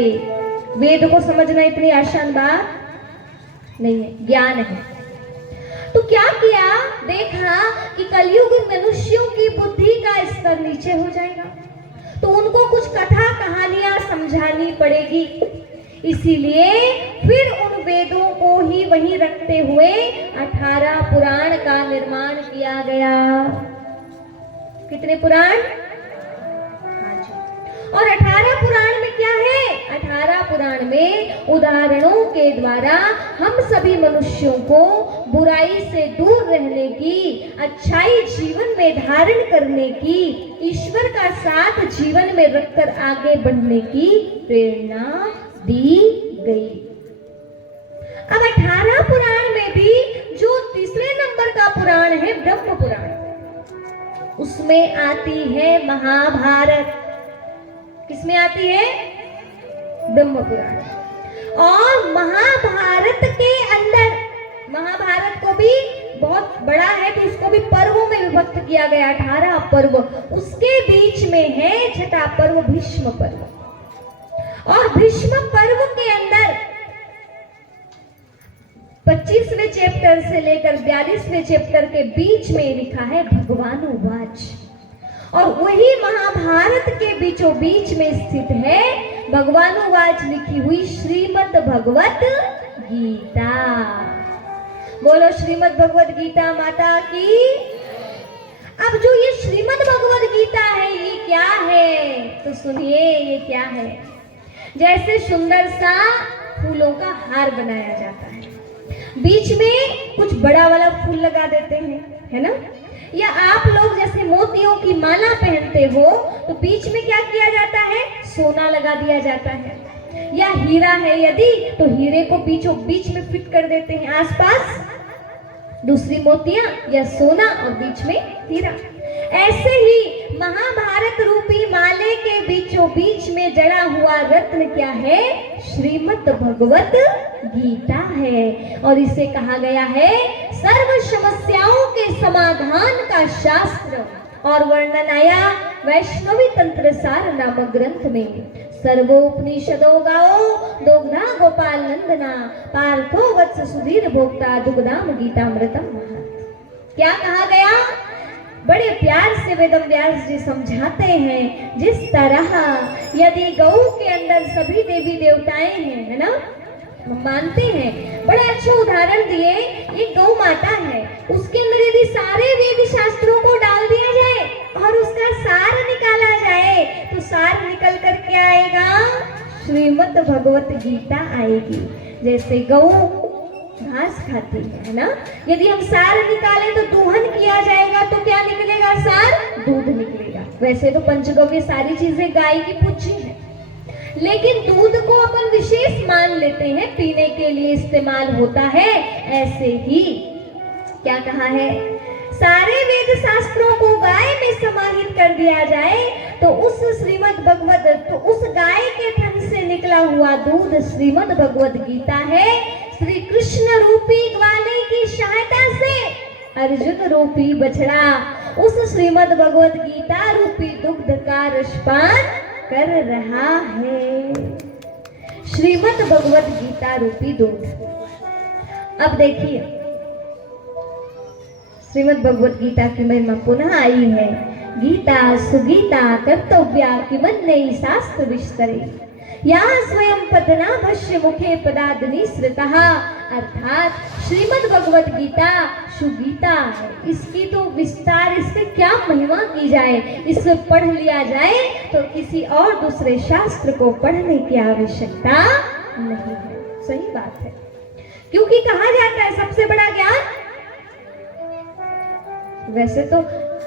वेद को समझना इतनी आसान बात नहीं है, ज्ञान है। तो क्या किया? देखा कि कलयुग मनुष्यों की बुद्धि का स्तर नीचे हो जाएगा, तो उनको कुछ कथा कहानियां समझानी पड़ेगी। इसीलिए फिर उन वेदों को ही वहीं रखते हुए 18 पुराण का निर्माण किया गया। कितने पुराण? हाँ जी। और 18 पुराण में क्या है? 18 पुराण में उदाहरणों के द्वारा हम सभी मनुष्यों को बुराई से दूर रहने की, अच्छाई जीवन में धारण करने की, ईश्वर का साथ जीवन में रखकर आगे बढ़ने की प्रेरणा दी गई। अब 18 पुराण में भी जो तीसरे नंबर का पुराण है ब्रह्म पुराण, उसमें आती है महाभारत। किसमें आती है? ब्रह्म पुराण। और महाभारत के अंदर, महाभारत को भी बहुत बड़ा है तो इसको भी पर्वों में विभक्त किया गया, 18 पर्व। उसके बीच में है छठा पर्व भीष्म पर्व। और भीष्म पर्व के अंदर 25वें चैप्टर से लेकर 42वें चैप्टर के बीच में लिखा है भगवानुवाच। और वही महाभारत के बीचों बीच में स्थित है भगवानुवाच लिखी हुई श्रीमद् भगवत गीता। बोलो श्रीमद् भगवत गीता माता की। अब जो ये श्रीमद् भगवत गीता है ये क्या है? तो सुनिए ये क्या है। जैसे सुंदर सा फूलों का हार बनाया जाता है, बीच में कुछ बड़ा वाला फूल लगा देते हैं, है ना? या आप लोग जैसे मोतियों की माला पहनते हो तो बीच में क्या किया जाता है? सोना लगा दिया जाता है। या हीरा है यदि तो हीरे को बीचों बीच में फिट कर देते हैं, आसपास दूसरी मोतियां या सोना और बीच में हीरा। ऐसे ही महाभारत रूपी माले के बीचों बीच में जड़ा हुआ रत्न क्या है? श्रीमद् भगवत गीता है। और इसे कहा गया है सर्व समस्याओं के समाधान का शास्त्र। और वर्णन आया वैष्णवी तंत्र सार नामक ग्रंथ में। सर्वोपनिषदो गाओ दोग्धा गोपाल नंदना, पार्थो वत्स सुधीर भोक्ता दुग्धाम गीतामृतम महत्। क्या कहा गया? बड़े प्यार से वेदम व्यास जी समझाते हैं, जिस तरह यदि गौ के अंदर सभी देवी देवताएं हैं, है ना, हम मानते हैं। बड़ा अच्छा उदाहरण दिए, ये गौ माता है, उसके अंदर यदि सारे वेद शास्त्रों को डाल दिया जाए और उसका सार निकाला जाए तो सार निकल कर क्या आएगा? श्रीमद् भगवत गीता आएगी। जैसे गौ घास खाती है ना, यदि हम सार निकालें तो दोहन किया जाएगा तो क्या निकलेगा? सार, दूध निकलेगा। वैसे तो पंचगव्य सारी चीजें गाय की पूज्य है, लेकिन दूध को अपन विशेष मान लेते हैं, पीने के लिए इस्तेमाल होता है। ऐसे ही क्या कहा है? सारे वेद शास्त्रों को गाय में समाहित कर दिया जाए तो उस श्रीमद् भगवत, तो उस गाय के थन से निकला हुआ दूध श्रीमद् भगवत गीता है। श्री कृष्ण रूपी ग्वाले की सहायता से अर्जुन रूपी बछड़ा उस श्रीमद् भगवत गीता रूपी दुग्ध का रसपान कर रहा है। श्रीमद् भगवत गीता रूपी दूध। अब देखिए, श्रीमद् भगवत गीता की महिमा पुनः आई है। गीता सुगीता कर्तव्या किमन्यैः शास्त्र विस्तरे, या स्वयं पदना भष्य मुखे पदादनि श्रुतः। अर्थात श्रीमद् भगवत गीता सुगीता है, इसकी तो विस्तार, इससे क्या महिमा की जाए, इसे पढ़ लिया जाए तो किसी और दूसरे शास्त्र को पढ़ने की आवश्यकता नहीं है। सही बात है, क्योंकि कहा जाता है सबसे बड़ा ज्ञान, वैसे तो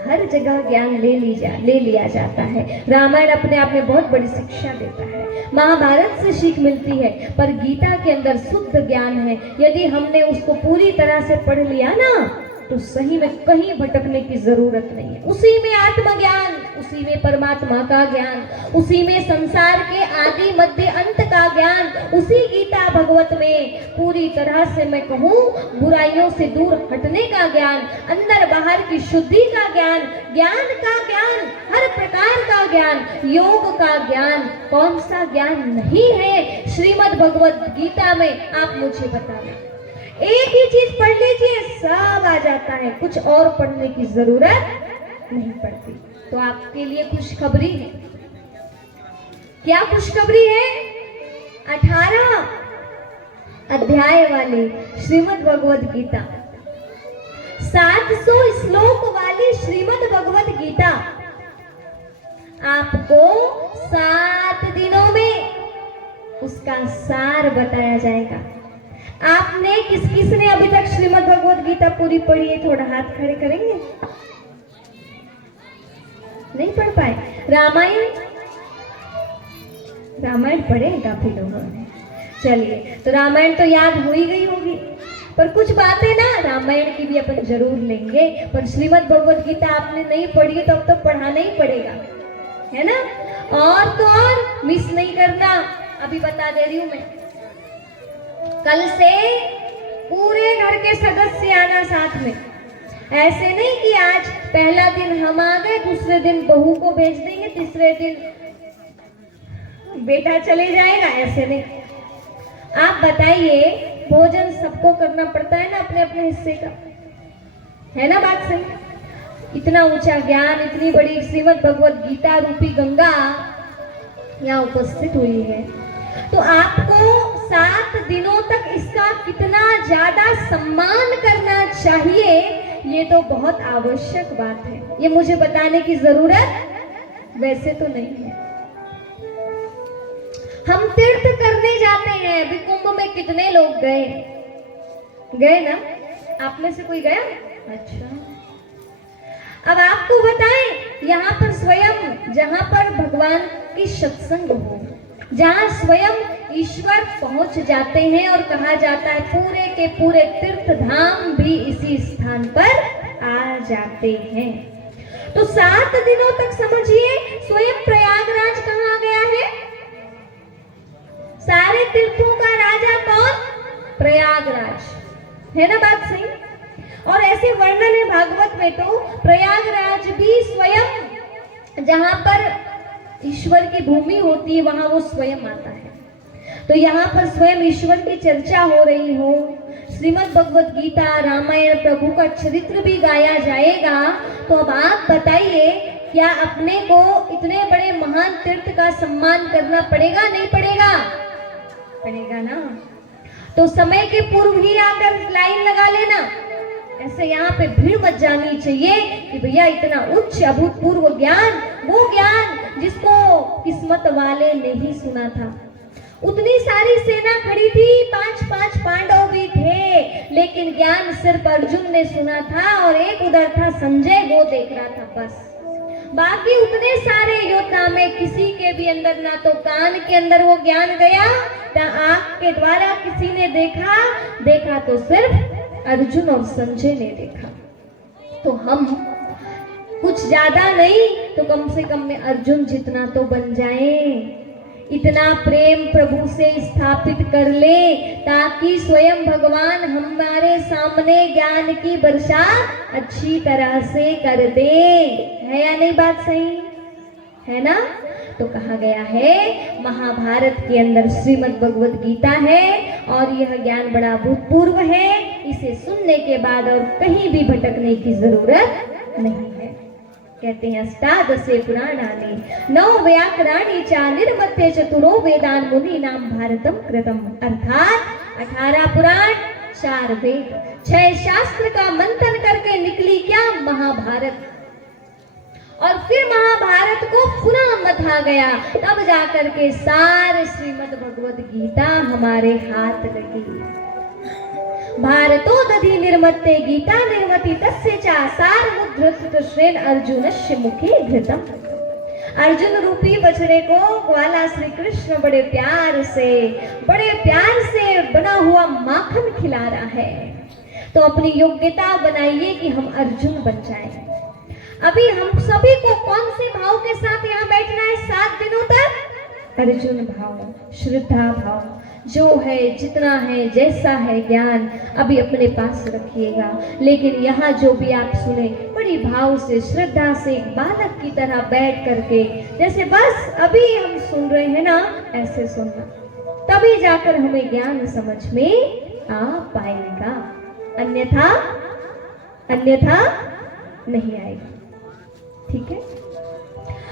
हर जगह ज्ञान ले लिया जाता है। रामायण अपने आप में बहुत बड़ी शिक्षा देता है, महाभारत से सीख मिलती है, पर गीता के अंदर शुद्ध ज्ञान है। यदि हमने उसको पूरी तरह से पढ़ लिया ना तो सही में कहीं भटकने की जरूरत नहीं है। उसी में आत्मज्ञान, उसी में परमात्मा का ज्ञान, उसी में संसार के आदि मध्य अंत का ज्ञान, उसी गीता भगवत में पूरी तरह से मैं कहूँ बुराइयों से दूर हटने का ज्ञान, अंदर बाहर की शुद्धि का ज्ञान, ज्ञान का ज्ञान, हर प्रकार का ज्ञान, योग का ज्ञान, कौन सा ज्ञान नहीं है श्रीमद् भगवत गीता में? आप मुझे बताना। एक ही चीज पढ़ लीजिए, सब आ जाता है, कुछ और पढ़ने की जरूरत नहीं पड़ती। तो आपके लिए खुशखबरी है। क्या खुशखबरी है? 18 अध्याय वाली श्रीमद् भगवत गीता, 700 श्लोक वाली श्रीमद् भगवत गीता आपको 7 दिनों में उसका सार बताया जाएगा। आपने किसने अभी तक श्रीमद् भगवत गीता पूरी पढ़ी है? थोड़ा हाथ खड़े करेंगे। नहीं पढ़ पाए? रामायण पढ़े काफी लोगों ने। चलिए, तो रामायण तो याद हो ही गई होगी, पर कुछ बातें ना रामायण की भी अपन जरूर लेंगे। पर श्रीमद् भगवत गीता आपने नहीं पढ़ी है तो अब तो पढ़ाना ही पड़ेगा, है ना? और तो और मिस नहीं करना। अभी बता दे रही हूं मैं, कल से पूरे घर के सदस्य आना साथ में। ऐसे नहीं कि आज पहला दिन हम आ गए, दूसरे दिन बहू को भेज देंगे, तीसरे दिन बेटा चले जाएगा, ऐसे नहीं। आप बताइए, भोजन सबको करना पड़ता है ना अपने अपने हिस्से का, है ना? बात सही। इतना ऊंचा ज्ञान, इतनी बड़ी श्रीमद् भगवत गीता रूपी गंगा यहाँ उपस्थित हुई है, तो आपको 7 दिनों तक इसका कितना ज्यादा सम्मान करना चाहिए, ये तो बहुत आवश्यक बात है। ये मुझे बताने की जरूरत वैसे तो नहीं है। हम तीर्थ करने जाते हैं, अभी कुंभ में कितने लोग गए ना? आप में से कोई गया? अच्छा, अब आपको बताएं, यहाँ पर स्वयं जहाँ पर भगवान की सत्संग हो, जहाँ स्वयं ईश्वर पहुंच जाते हैं, और कहा जाता है पूरे के पूरे तीर्थ धाम भी इसी स्थान पर आ जाते हैं। तो 7 दिनों तक समझिए, स्वयं प्रयागराज कहाँ गया है? सारे तीर्थों का राजा कौन? प्रयागराज, है ना? बात सही। और ऐसे वर्णन है भागवत में, तो प्रयागराज भी स्वयं जहाँ पर ईश्वर की भूमि होती है वहां वो स्वयं आता है। तो यहाँ पर स्वयं ईश्वर की चर्चा हो रही हो, श्रीमद् भगवत गीता, रामायण, प्रभु का चरित्र भी गाया जाएगा, तो अब आप बताइए, क्या अपने को इतने बड़े महान तीर्थ का सम्मान करना पड़ेगा नहीं पड़ेगा? पड़ेगा ना। तो समय के पूर्व ही आकर लाइन लगा लेना। ऐसे यहाँ पे भीड़ मत जानी चाहिए कि भैया इतना उच्च अभूतपूर्व ज्ञान, वो ज्ञान जिसको किस्मत वाले ने ही सुना था। उतनी सारी सेना खड़ी थी, 5-5 पांडव भी थे, लेकिन ज्ञान सिर्फ अर्जुन ने सुना था और एक उधर था संजय, वो देख रहा था बस। बाकी उतने सारे योद्धा में किसी के भी अंदर ना तो कान के अंदर वो ज्ञान गया, ना आंख के द्वारा किसी ने देखा तो सिर्फ अर्जुन और संजय ने देखा। तो हम कुछ ज्यादा नहीं तो कम से कम में अर्जुन जितना तो बन जाएं। इतना प्रेम प्रभु से स्थापित कर ले ताकि स्वयं भगवान हमारे सामने ज्ञान की वर्षा अच्छी तरह से कर दे। है या नहीं बात सही? है ना? तो कहा गया है महाभारत के अंदर श्रीमद् भगवत गीता है और यह ज्ञान बड़ा भूतपूर्व है। इसे सुनने के बाद और कहीं भी भटकने की जरूरत नहीं है। कहते हैं अष्टादशे पुराणानि नौ व्याकरणी च निर्मत्य चतुरो वेदान मुनि नाम भारतम कृतम। अर्थात 18 पुराण, 4 वेद, 6 शास्त्र का मंथन करके निकली क्या? महाभारत। और फिर महाभारत को पुनः मथा गया, तब जाकर के सारे श्रीमद् भगवत गीता हमारे हाथ लगी। भारतो दधि निर्मत्ते गीता निर्मति तस्य च सारमुद्धृत कृष्णेन अर्जुनस्य मुखे घृतम। अर्जुन रूपी बछड़े को ग्वाला श्री कृष्ण बड़े प्यार से बना हुआ माखन खिला रहा है। तो अपनी योग्यता बनाइए कि हम अर्जुन बन जाएं। अभी हम सभी को कौन से भाव के साथ यहाँ बैठना है 7 दिनों तक? अर्जुन भाव, श्रद्धा भाव, जो है, जितना है, जैसा है ज्ञान अभी अपने पास रखिएगा। लेकिन यहाँ जो भी आप सुने बड़ी भाव से, श्रद्धा से, एक बालक की तरह बैठ करके, जैसे बस अभी हम सुन रहे हैं ना, ऐसे सुनना, तभी जाकर हमें ज्ञान समझ में आ पाएगा। अन्यथा नहीं आएगा। ठीक है?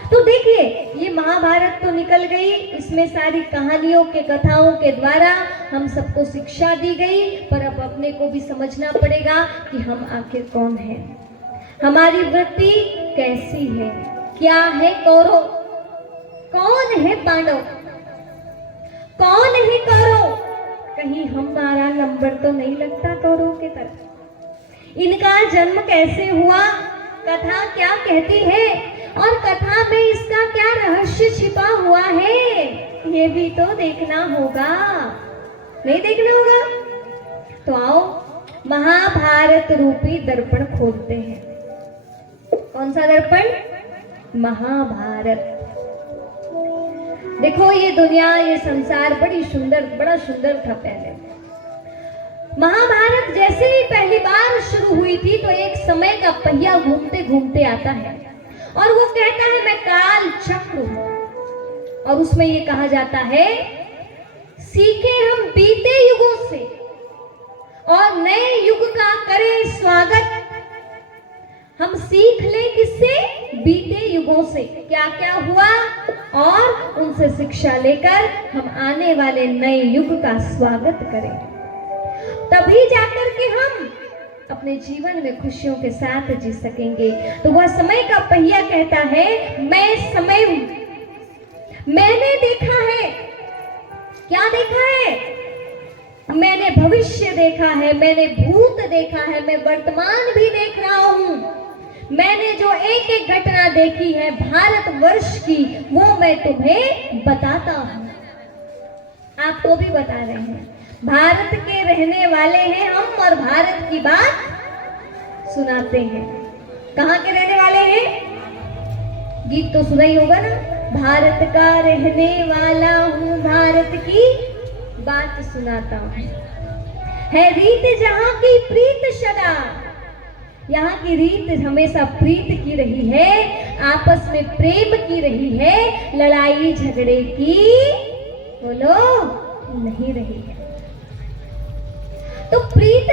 तो देखिए, ये महाभारत तो निकल गई, इसमें सारी कहानियों के, कथाओं के द्वारा हम सबको शिक्षा दी गई, पर अब अपने को भी समझना पड़ेगा कि हम आखिर कौन हैं, हमारी वृत्ति कैसी है, क्या है कौरव, कौन है पांडव, कौन है कौरव। कहीं हमारा नंबर तो नहीं लगता कौरव के तरफ। इनका जन्म कैसे हुआ, कथा क्या कहती है, और कथा में इसका क्या रहस्य छिपा हुआ है, ये भी तो देखना होगा। नहीं देखना होगा? तो आओ महाभारत रूपी दर्पण खोलते हैं। कौन सा दर्पण? महाभारत। देखो, ये दुनिया, ये संसार बड़ा सुंदर था पहले। महाभारत जैसे ही पहली बार शुरू हुई थी तो एक समय का पहिया घूमते घूमते आता है और वो कहता है मैं काल चक्र हूं। और उसमें ये कहा जाता है सीखे हम बीते युगों से और नए युग का करें स्वागत। हम सीख लें किससे? बीते युगों से क्या क्या हुआ और उनसे शिक्षा लेकर हम आने वाले नए युग का स्वागत करें। तभी जाकर के हम अपने जीवन में खुशियों के साथ जी सकेंगे। तो वह समय का पहिया कहता है मैं समय हूं, मैंने देखा है। क्या देखा है? मैंने भविष्य देखा है, मैंने भूत देखा है, मैं वर्तमान भी देख रहा हूं। मैंने जो एक एक घटना देखी है भारतवर्ष की, वो मैं तुम्हें बताता हूं। आपको भी बता रहे हैं। भारत के रहने वाले हैं हम और भारत की बात सुनाते हैं। कहाँ के रहने वाले हैं? गीत तो सुना ही होगा ना, भारत का रहने वाला हूँ, भारत की बात सुनाता हूँ। है रीत जहाँ की प्रीत सदा, यहाँ की रीत हमेशा प्रीत की रही है, आपस में प्रेम की रही है, लड़ाई झगड़े की बोलो नहीं रही है। तो प्रीत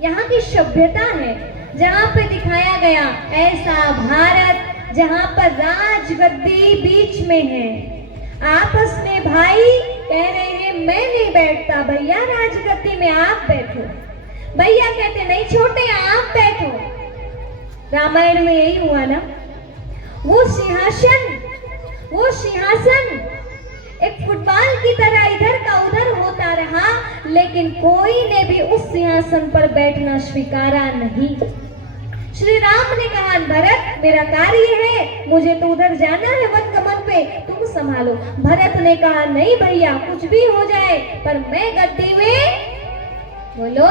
यहाँ की सभ्यता है, जहाँ पे दिखाया गया ऐसा भारत जहाँ पर राजगद्दी बीच में है। आपस में भाई कह रहे हैं मैं नहीं बैठता भैया राजगद्दी में, आप बैठो। भैया कहते नहीं छोटे आप बैठो। रामायण में यही हुआ ना। वो सिंहासन एक फुटबॉल की तरह इधर का उधर होता रहा, लेकिन कोई ने भी उस सिंहासन पर बैठना स्वीकारा नहीं। श्री राम ने कहा भरत मेरा कार्य है, मुझे तो उधर जाना है वन गमन पे, तुम संभालो। भरत ने कहा नहीं भैया कुछ भी हो जाए पर मैं गद्दी में बोलो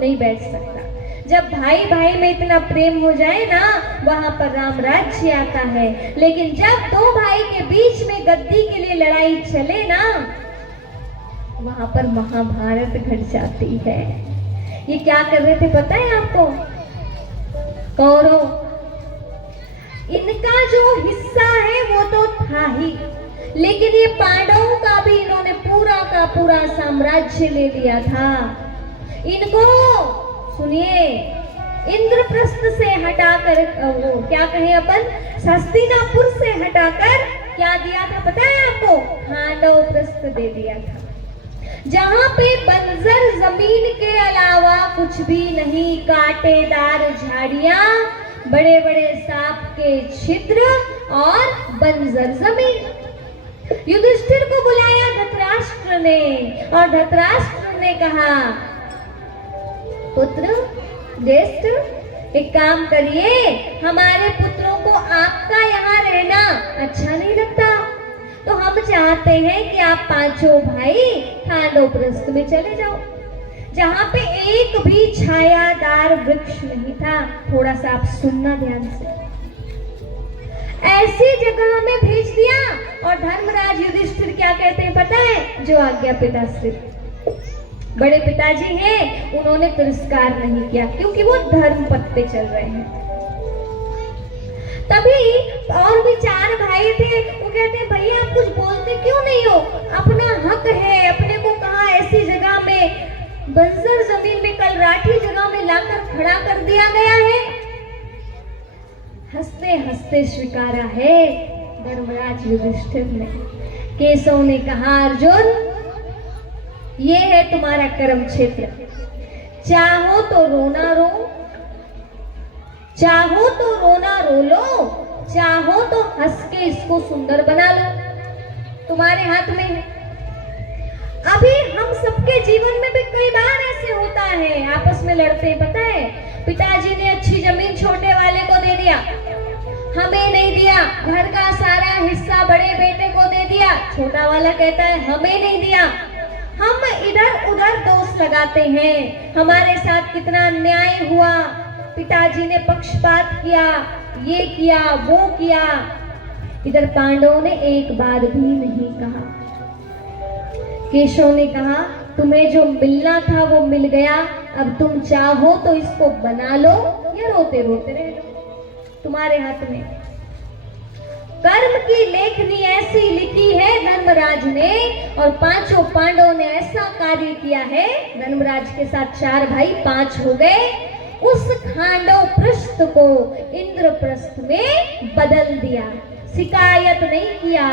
नहीं बैठ सकता। जब भाई भाई में इतना प्रेम हो जाए ना, वहां पर राम राज्य आता है। लेकिन जब दो भाई के बीच में गद्दी के लिए लड़ाई चले ना, वहां पर महाभारत घट जाती है। ये क्या कर रहे थे पता है आपको? कौरव, इनका जो हिस्सा है वो तो था ही, लेकिन ये पांडवों का भी इन्होंने पूरा का पूरा साम्राज्य ले लिया था। इनको सुनिए, इंद्रप्रस्थ से हटाकर वो क्या कहें अपन, हस्तिनापुर से हटाकर क्या दिया था पता है आपको? खांडवप्रस्थ दे दिया था, जहाँ पे बंजर जमीन के अलावा कुछ भी नहीं, कांटेदार झाड़ियां, बड़े बड़े सांप के छिद्र और बंजर जमीन। युधिष्ठिर को बुलाया धृतराष्ट्र ने, और धृतराष्ट्र ने कहा पुत्र ज्येष्ठ एक काम करिए, हमारे पुत्रों को आपका यहाँ रहना अच्छा नहीं लगता, तो हम चाहते हैं कि आप पांचों भाई खांडवप्रस्थ में चले जाओ, जहाँ पे एक भी छायादार वृक्ष नहीं था। थोड़ा सा आप सुनना ध्यान से। ऐसी जगह में भेज दिया, और धर्मराज युधिष्ठिर क्या कहते हैं पता है? जो आज्ञा पिताश्री, बड़े पिताजी हैं, उन्होंने तिरस्कार नहीं किया, क्योंकि वो धर्म पथ पे चल रहे हैं। तभी और भी चार भाई थे, वो कहते हैं भैया आप कुछ बोलते क्यों नहीं हो? अपना हक है, अपने को कहा ऐसी जगह में, बंजर जमीन में, कलराठी जगह में लाकर खड़ा कर दिया गया है। हंसते हंसते स्वीकारा है धर्मराज युधिष्ठिर ने। केशव ने कहा अर्जुन ये है तुम्हारा कर्म क्षेत्र, चाहो तो रोना रो, चाहो तो रोना रो लो, चाहो तो हंस के इसको सुंदर बना लो, तुम्हारे हाथ में है। अभी हम सबके जीवन में भी कई बार ऐसे होता है, आपस में लड़ते हैं पता है। पिताजी ने अच्छी जमीन छोटे वाले को दे दिया, हमें नहीं दिया। घर का सारा हिस्सा बड़े बेटे को दे दिया, छोटा वाला कहता है हमें नहीं दिया। हम इधर उधर दोष लगाते हैं, हमारे साथ कितना अन्याय हुआ, पिताजी ने पक्षपात किया, ये किया वो किया। इधर पांडवों ने एक बार भी नहीं कहा। केशव ने कहा तुम्हें जो मिलना था वो मिल गया, अब तुम चाहो तो इसको बना लो या रोते रोते रह लो, तुम्हारे हाथ में। कर्म की लेखनी ऐसी लिखी है धर्मराज ने, और पांचों पांडवों ने ऐसा कार्य किया है। धर्मराज के साथ चार भाई 5 हो गए। उस खांडवप्रस्थ को इंद्रप्रस्थ में बदल दिया, शिकायत नहीं किया।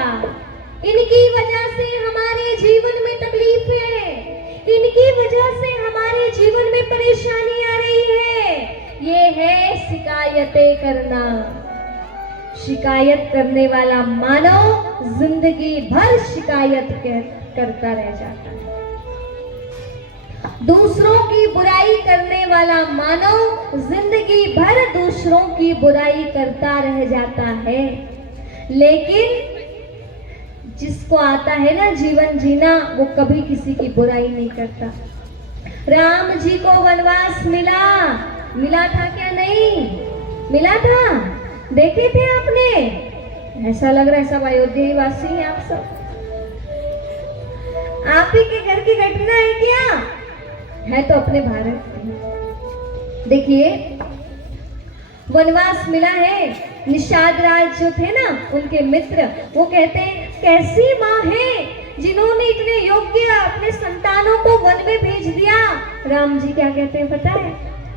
इनकी वजह से हमारे जीवन में तकलीफ है, इनकी वजह से हमारे जीवन में परेशानी आ रही है। ये है शिकायतें करना। शिकायत करने वाला मानव जिंदगी भर शिकायत करता रह जाता है। दूसरों की बुराई करने वाला मानव जिंदगी भर दूसरों की बुराई करता रह जाता है। लेकिन जिसको आता है ना जीवन जीना, वो कभी किसी की बुराई नहीं करता। राम जी को वनवास मिला था क्या? नहीं मिला था। देखे थे आपने? ऐसा लग रहा है सब अयोध्या वासी हैं आप सब। आप ही के घर की घटना है क्या? है तो अपने भारत। देखिए वनवास मिला है। निषाद राज जो थे ना, उनके मित्र, वो कहते हैं कैसी माँ है जिन्होंने इतने योग्य अपने संतानों को वन में भेज दिया, राम जी क्या कहते हैं पता है?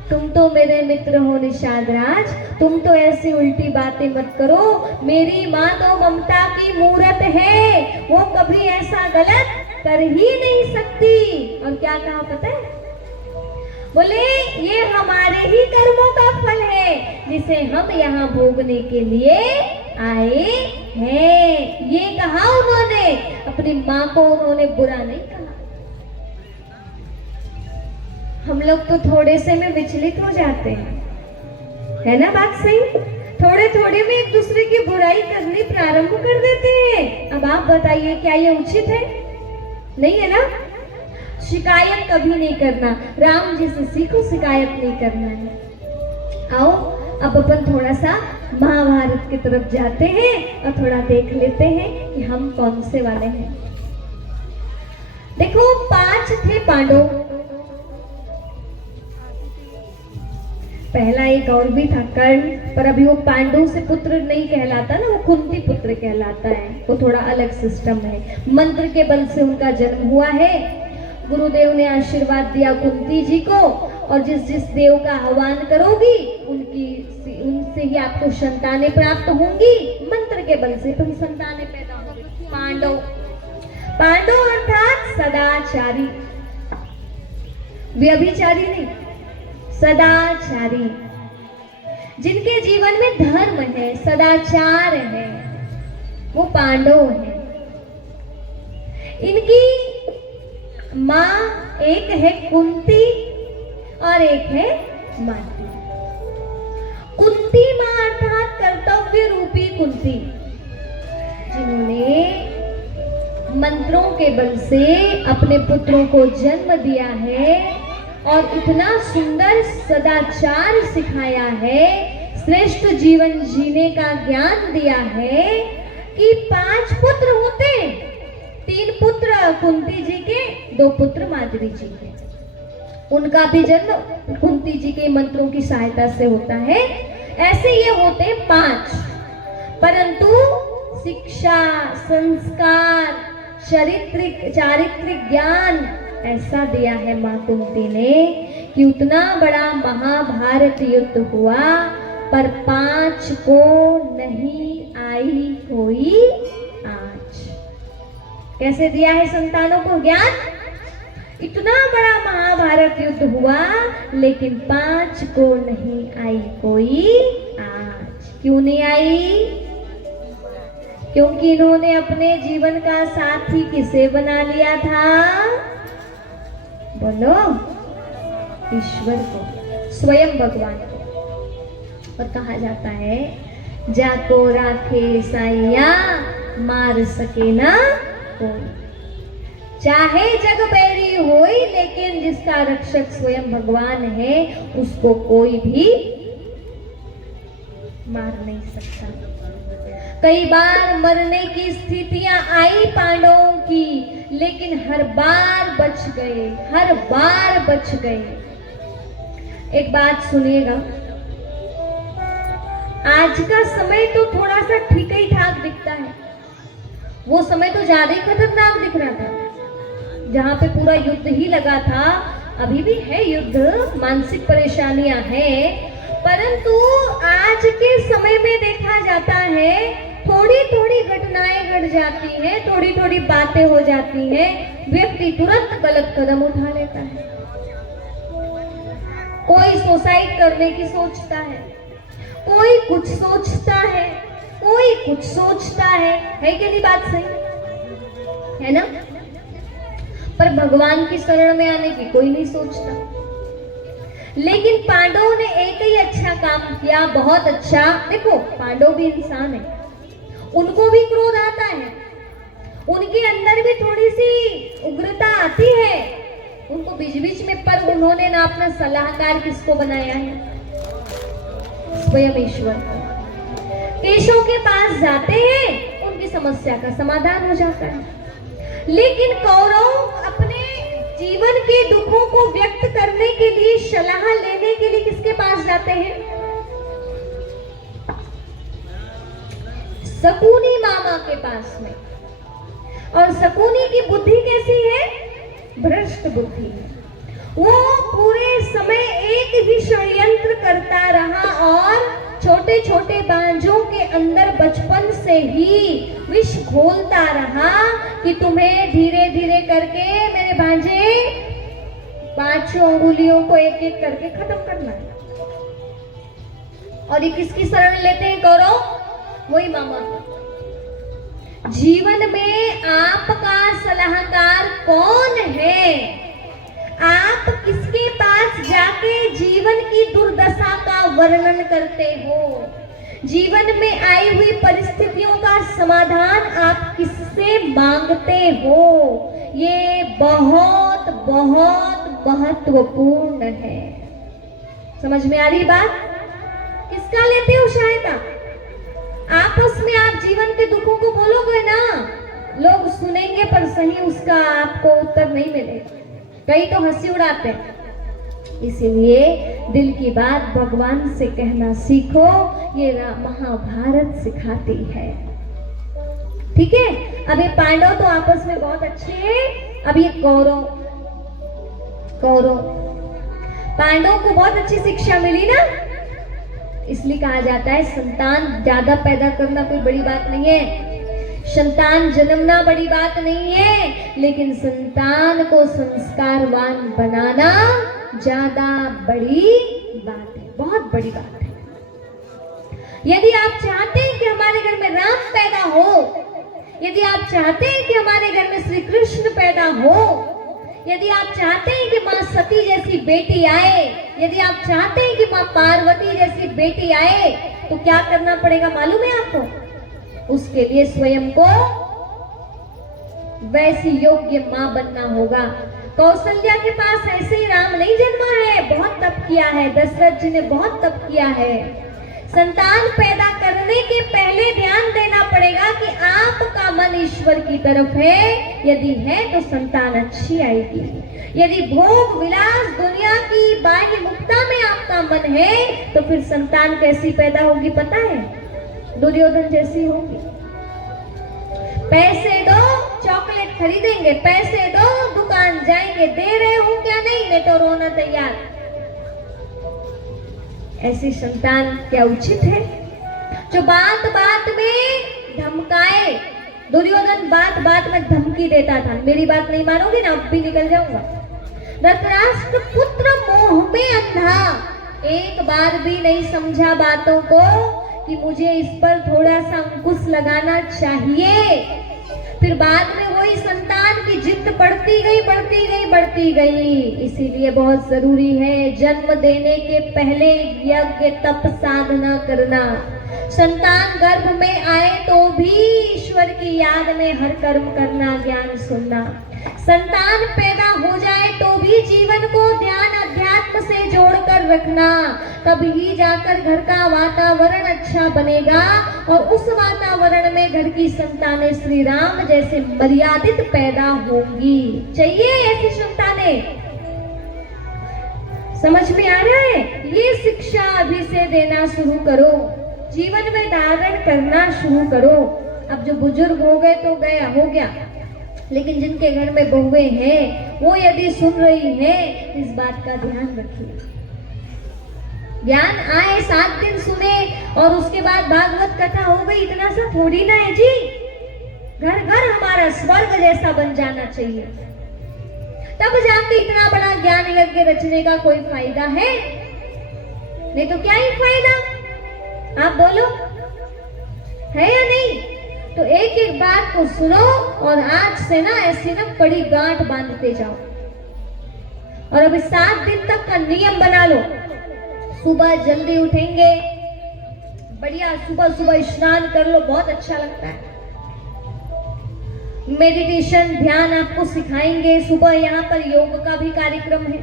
तुम तो मेरे मित्र हो निषाद राज, तुम तो ऐसी उल्टी बातें मत करो, मेरी माँ तो ममता की मूरत है, वो कभी ऐसा गलत कर ही नहीं सकती। और क्या कहा पता है? बोले ये हमारे ही कर्मों का फल है जिसे हम यहाँ भोगने के लिए आए हैं। ये कहा उन्होंने, अपनी माँ को उन्होंने बुरा नहीं कहा। हम लोग तो थोड़े से में विचलित हो जाते हैं, है ना बात सही? थोड़े थोड़े में एक दूसरे की बुराई करनी प्रारंभ कर देते हैं। अब आप बताइए क्या ये उचित है? नहीं है ना? शिकायत कभी नहीं करना, राम जी से सीखो शिकायत नहीं करना है। आओ अब अपन थोड़ा सा महाभारत की तरफ जाते हैं और थोड़ा देख लेते हैं कि हम कौन से वाले हैं। देखो 5 थे पांडव, पहला एक और भी था कर्ण, पर अभी वो पांडु से पुत्र नहीं कहलाता ना, वो कुंती पुत्र कहलाता है, वो थोड़ा अलग सिस्टम है। मंत्र के बल से उनका जन्म हुआ है। गुरुदेव ने आशीर्वाद दिया कुंती जी को, और जिस जिस देव का आह्वान करोगी उनसे ही आपको संतानें प्राप्त होंगी। मंत्र के बल से तुम संतानें पैदा होंगी। पांडव अर्थात सदाचारी, व्यभिचारी नहीं, सदाचारी, जिनके जीवन में धर्म है, सदाचार है, वो पांडव है। इनकी माँ एक है कुंती और एक है माती। कुंती माँ अर्थात कर्तव्य रूपी कुंती, जिन्होंने मंत्रों के बल से अपने पुत्रों को जन्म दिया है और इतना सुंदर सदाचार सिखाया है, श्रेष्ठ जीवन जीने का ज्ञान दिया है कि 5 पुत्र होते, 3 पुत्र कुंती जी के, 2 पुत्र माद्री जी के। उनका भी जन्म कुंती जी के मंत्रों की सहायता से होता है। ऐसे ये होते 5, परंतु शिक्षा, संस्कार, चारित्रिक ज्ञान ऐसा दिया है माँ कुंती ने कि उतना बड़ा महाभारत युद्ध हुआ पर 5 को नहीं आई कोई आँच। कैसे दिया है संतानों को ज्ञान? इतना बड़ा महाभारत युद्ध हुआ लेकिन 5 को नहीं आई कोई आँच। क्यों नहीं आई? क्योंकि इन्होंने अपने जीवन का साथी किसे बना लिया था? बोलो, ईश्वर को, स्वयं भगवान को। और कहा जाता है जाको राखे साइया मार सके ना कोई। चाहे जग बैरी होई लेकिन जिसका रक्षक स्वयं भगवान है उसको कोई भी मार नहीं सकता। कई बार मरने की स्थितियां आई पांडवों की, लेकिन हर बार बच गए, हर बार बच गए। एक बात सुनिएगा, आज का समय तो थोड़ा सा ठीक ही ठाक दिखता है, वो समय तो ज्यादा ही खतरनाक दिख रहा था जहां पे पूरा युद्ध ही लगा था। अभी भी है युद्ध, मानसिक परेशानियां हैं, परंतु आज के समय में देखा जाता है थोड़ी थोड़ी घटनाएं घट जाती हैं, थोड़ी थोड़ी बातें हो जाती हैं, व्यक्ति तुरंत गलत कदम उठा लेता है। कोई सुसाइड करने की सोचता है, कोई कुछ सोचता है, कोई कुछ सोचता है कि नहीं? बात सही है ना? पर भगवान की शरण में आने की कोई नहीं सोचता। लेकिन पांडवों ने एक ही अच्छा काम किया, बहुत अच्छा। देखो पांडव भी इंसान है, उनको भी क्रोध आता है, उनके अंदर भी थोड़ी सी उग्रता आती है उनको बीच बीच में, पर उन्होंने ना अपना सलाहकार किसको बनाया है? स्वयं ईश्वर को। केशव के पास जाते हैं, उनकी समस्या का समाधान हो जाता है। लेकिन कौरव अपने जीवन के दुखों को व्यक्त करने के लिए, सलाह लेने के लिए किसके पास जाते हैं? शकुनी मामा के पास में। और शकुनी की बुद्धि कैसी है? भ्रष्ट बुद्धि। वो पूरे समय एक ही षड्यंत्र करता रहा और छोटे छोटे बांझों के अंदर बचपन से ही विष घोलता रहा कि तुम्हें धीरे धीरे करके मेरे भांजे 5 अंगुलियों को एक एक करके खत्म करना है। और ये किसकी शरण लेते हैं कौरव? वही मामा। जीवन में आपका सलाहकार कौन है? आप किसके पास जाके जीवन की दुर्दशा का वर्णन करते हो? जीवन में आई हुई परिस्थितियों का समाधान आप किससे मांगते हो? ये बहुत बहुत महत्वपूर्ण है। समझ में आ रही बात? किसका लेते हो सहायता? आपस में आप जीवन के दुखों को बोलोगे ना, लोग सुनेंगे पर सही उसका आपको उत्तर नहीं मिलेगा। कई तो हंसी उड़ाते हैं। इसीलिए दिल की बात भगवान से कहना सीखो, ये महाभारत सिखाती है। ठीक है? अब ये पांडव तो आपस में बहुत अच्छे हैं। अब ये कौरव पांडवों को बहुत अच्छी शिक्षा मिली ना, इसलिए कहा जाता है संतान ज्यादा पैदा करना कोई बड़ी बात नहीं है, संतान जन्मना बड़ी बात नहीं है, लेकिन संतान को संस्कारवान बनाना ज्यादा बड़ी बात है, बहुत बड़ी बात है। यदि आप चाहते हैं कि हमारे घर में राम पैदा हो, यदि आप चाहते हैं कि हमारे घर में श्री कृष्ण पैदा हो, यदि आप चाहते हैं कि माँ सती जैसी बेटी आए, यदि आप चाहते हैं कि माँ पार्वती जैसी बेटी आए, तो क्या करना पड़ेगा मालूम है आपको? उसके लिए स्वयं को वैसी योग्य माँ बनना होगा। कौशल्या के पास ऐसे ही राम नहीं जन्मा है, बहुत तप किया है। दशरथ जी ने बहुत तप किया है। संतान पैदा करने के पहले ध्यान देना पड़ेगा कि आपका मन ईश्वर की तरफ है। यदि है तो संतान अच्छी आएगी। यदि भोग विलास दुनिया की बाह्य मुक्ता में आपका मन है, तो फिर संतान कैसी पैदा होगी पता है? दुर्योधन जैसी होगी। पैसे दो चॉकलेट खरीदेंगे, पैसे दो दुकान जाएंगे, दे रहे हो क्या? नहीं तो रोना तैयार। ऐसी संतान क्या उचित है? जो बात बात में धमकाए। दुर्योधन बात बात में धमकी देता था, मेरी बात नहीं मानोगे ना, अब भी निकल जाऊंगा। धृतराष्ट्र पुत्र मोह में अंधा, एक बार भी नहीं समझा बातों को कि मुझे इस पर थोड़ा सा अंकुश लगाना चाहिए। फिर बाद में वही संतान की जिद बढ़ती गई। इसीलिए बहुत जरूरी है जन्म देने के पहले यज्ञ तप साधना करना। संतान गर्भ में आए तो भी ईश्वर की याद में हर कर्म करना, ज्ञान सुनना। संतान पैदा हो जाए तो भी जीवन को ध्यान अध्यात्म से जोड़कर रखना, तभी जाकर घर का वातावरण अच्छा बनेगा और उस वातावरण में घर की संतानें श्री राम जैसे मर्यादित पैदा होंगी। चाहिए ऐसी संतानें? समझ में आ रहा है? ये शिक्षा अभी से देना शुरू करो, जीवन में धारण करना शुरू करो। अब जो बुजुर्ग हो गए तो गया हो गया, लेकिन जिनके घर में बहुएं हैं वो यदि सुन रही हैं, इस बात का ध्यान रखिए। ज्ञान आए 7 दिन सुने और उसके बाद भागवत कथा हो गई, इतना सा थोड़ी ना है जी। घर घर हमारा स्वर्ग जैसा बन जाना चाहिए, तब जाके इतना बड़ा ज्ञान यज्ञ रचने का कोई फायदा है? नहीं तो क्या ही फायदा? आप बोलो, है या नहीं? तो एक एक बात को सुनो और आज से ना ऐसी ना बड़ी गांठ बांधते जाओ। और अभी 7 दिन तक का नियम बना लो। सुबह जल्दी उठेंगे, बढ़िया सुबह स्नान कर लो, बहुत अच्छा लगता है। मेडिटेशन ध्यान आपको सिखाएंगे। सुबह यहाँ पर योग का भी कार्यक्रम है,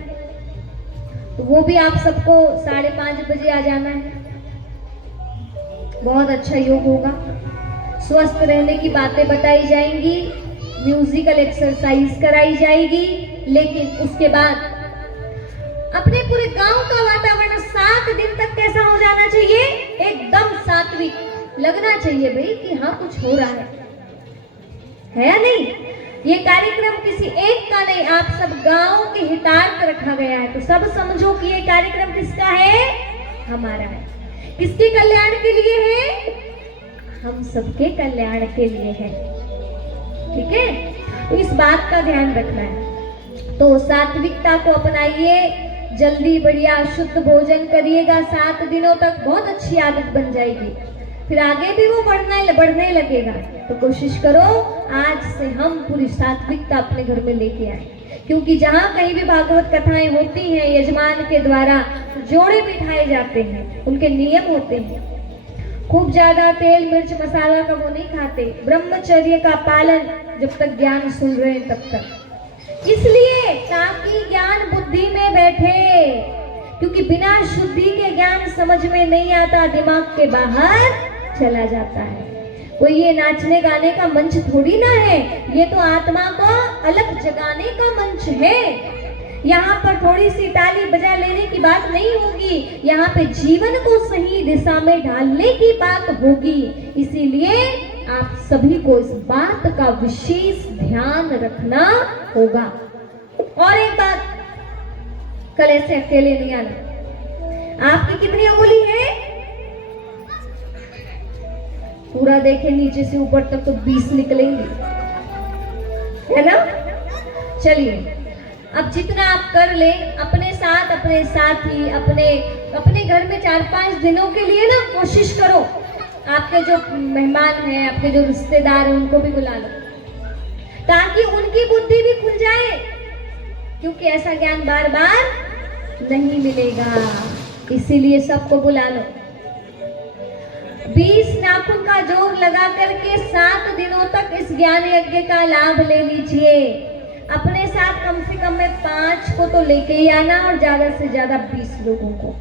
तो वो भी आप सबको 5:30 बजे आ जाना है। बहुत अच्छा योग होगा, स्वस्थ रहने की बातें बताई जाएंगी, म्यूजिकल एक्सरसाइज कराई जाएगी। लेकिन उसके बाद अपने पूरे गांव का वातावरण 7 दिन तक कैसा हो जाना चाहिए? एकदम सात्विक लगना चाहिए भाई कि हाँ कुछ हो रहा है। है या नहीं? ये कार्यक्रम किसी एक का नहीं, आप सब गांव के हितार्थ रखा गया है। तो सब समझो कि ये कार्यक्रम किसका है? हमारा है। किसके कल्याण के लिए है? हम सबके कल्याण के लिए है। ठीक है, तो इस बात का ध्यान रखना है। तो सात्विकता को अपनाइए, जल्दी बढ़िया शुद्ध भोजन करिएगा 7 दिनों तक, बहुत अच्छी आदत बन जाएगी। फिर आगे भी वो बढ़ने लगेगा। तो कोशिश करो आज से हम पूरी सात्विकता अपने घर में लेके आए, क्योंकि जहाँ कहीं भी भागवत कथाएं होती हैं यजमान के द्वारा जोड़े बिठाए जाते हैं, उनके नियम होते हैं। खूब ज्यादा तेल मिर्च मसाला का वो नहीं खाते, ब्रह्मचर्य का पालन जब तक ज्ञान सुन रहे हैं तब तक, इसलिए ताकि ज्ञान बुद्धि में बैठे, क्योंकि बिना शुद्धि के ज्ञान समझ में नहीं आता, दिमाग के बाहर चला जाता है। कोई ये नाचने गाने का मंच थोड़ी ना है, ये तो आत्मा को अलग जगाने का मंच है। यहाँ पर थोड़ी सी ताली बजा लेने की बात नहीं होगी, यहाँ पे जीवन को सही दिशा में ढालने की बात होगी। इसीलिए आप सभी को इस बात का विशेष ध्यान रखना होगा। और एक बात, कल ऐसे अकेले नहीं आना। आपकी कितनी अंगुली है? पूरा देखे नीचे से ऊपर तक तो 20 निकलेंगे, है ना? चलिए, अब जितना आप कर ले अपने साथ, अपने साथी, अपने घर में 4-5 दिनों के लिए ना कोशिश करो, आपके जो मेहमान हैं, आपके जो रिश्तेदार हैं, उनको भी बुला लो, ताकि उनकी बुद्धि भी खुल जाए, क्योंकि ऐसा ज्ञान बार बार नहीं मिलेगा। इसीलिए सबको बुला लो। 20 नाखून का जोर लगा करके 7 दिनों तक इस ज्ञान यज्ञ का लाभ ले लीजिए। अपने साथ कम से कम में 5 को तो लेके ही आना, और ज्यादा से ज्यादा 20 लोगों को।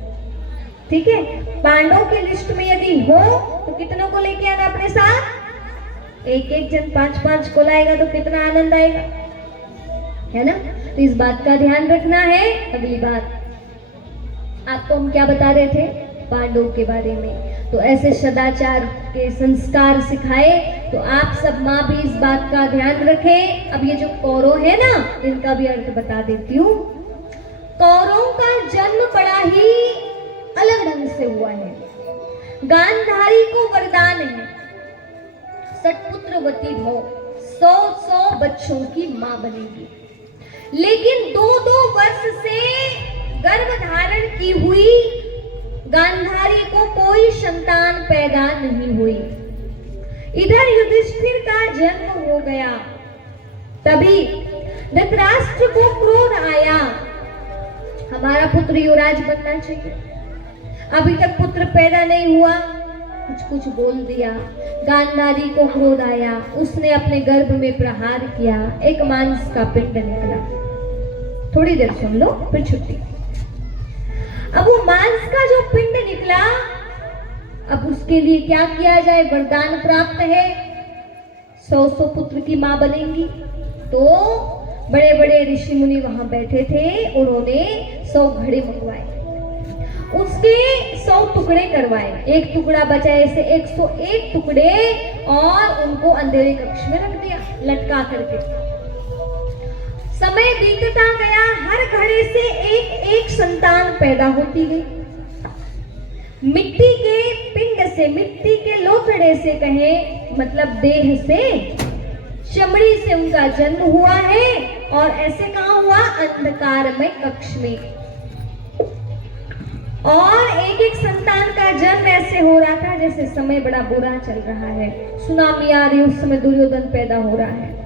ठीक है, पांडवों की लिस्ट में यदि हो तो कितनों को लेके आना अपने साथ? एक जन 5-5 को लाएगा तो कितना आनंद आएगा, है ना? तो इस बात का ध्यान रखना है। अगली बात, आपको हम क्या बता रहे थे? पांडवों के बारे में। तो ऐसे सदाचार के संस्कार सिखाए, तो आप सब माँ भी इस बात का ध्यान रखें। अब ये जो कौरव है ना, इनका भी अर्थ बता देती हूँ। कौरवों का जन्म बड़ा ही अलग ढंग से हुआ है। गांधारी को वरदान है, सटपुत्रवती भव, 100 बच्चों की माँ बनेगी। लेकिन 2 वर्ष से गर्भ धारण की हुई गांधारी को कोई संतान पैदा नहीं हुई। इधर युधिष्ठिर का जन्म हो गया। तभी धृतराष्ट्र को क्रोध आया, हमारा पुत्र युवराज बनना चाहिए, अभी तक पुत्र पैदा नहीं हुआ, कुछ बोल दिया। गांधारी को क्रोध आया, उसने अपने गर्भ में प्रहार किया, एक मांस का पिंड निकला। थोड़ी देर सुन लो फिर छुट्टी। अब वो मांस का जो पिंड निकला, अब उसके लिए क्या किया जाए? वरदान प्राप्त है, 100 पुत्र की मां बनेंगी। तो बड़े बड़े ऋषि मुनि वहां बैठे थे, उन्होंने 100 घड़े मंगवाए, उसके 100 टुकड़े करवाए, एक टुकड़ा बचा, ऐसे 101 टुकड़े, और उनको अंधेरे कक्ष में रख दिया लटका करके। समय बीतता गया, हर घड़े से एक संतान पैदा होती गई। मिट्टी के पिंड से, मिट्टी के लोथड़े से कहे, मतलब देह से, चमड़ी से उनका जन्म हुआ है। और ऐसे कहाँ हुआ? अंधकारमय कक्ष में। और एक संतान का जन्म ऐसे हो रहा था जैसे समय बड़ा बुरा चल रहा है, सुनामी आ रही, उस समय दुर्योधन पैदा हो रहा है।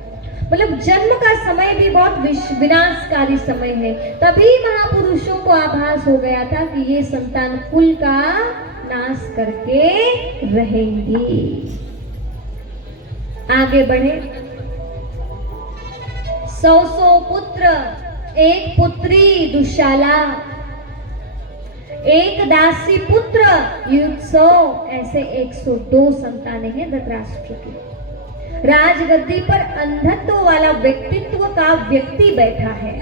मतलब जन्म का समय भी बहुत विनाशकारी समय है। तभी महापुरुषों को आभास हो गया था कि ये संतान कुल का नाश करके रहेंगी। आगे बढ़े, 100 पुत्र, एक पुत्री दुशाला, एक दासी पुत्र युत्सव, ऐसे 102 संतानें हैं धृतराष्ट्र की। राजगद्दी पर अंधत्व वाला व्यक्तित्व का व्यक्ति बैठा है,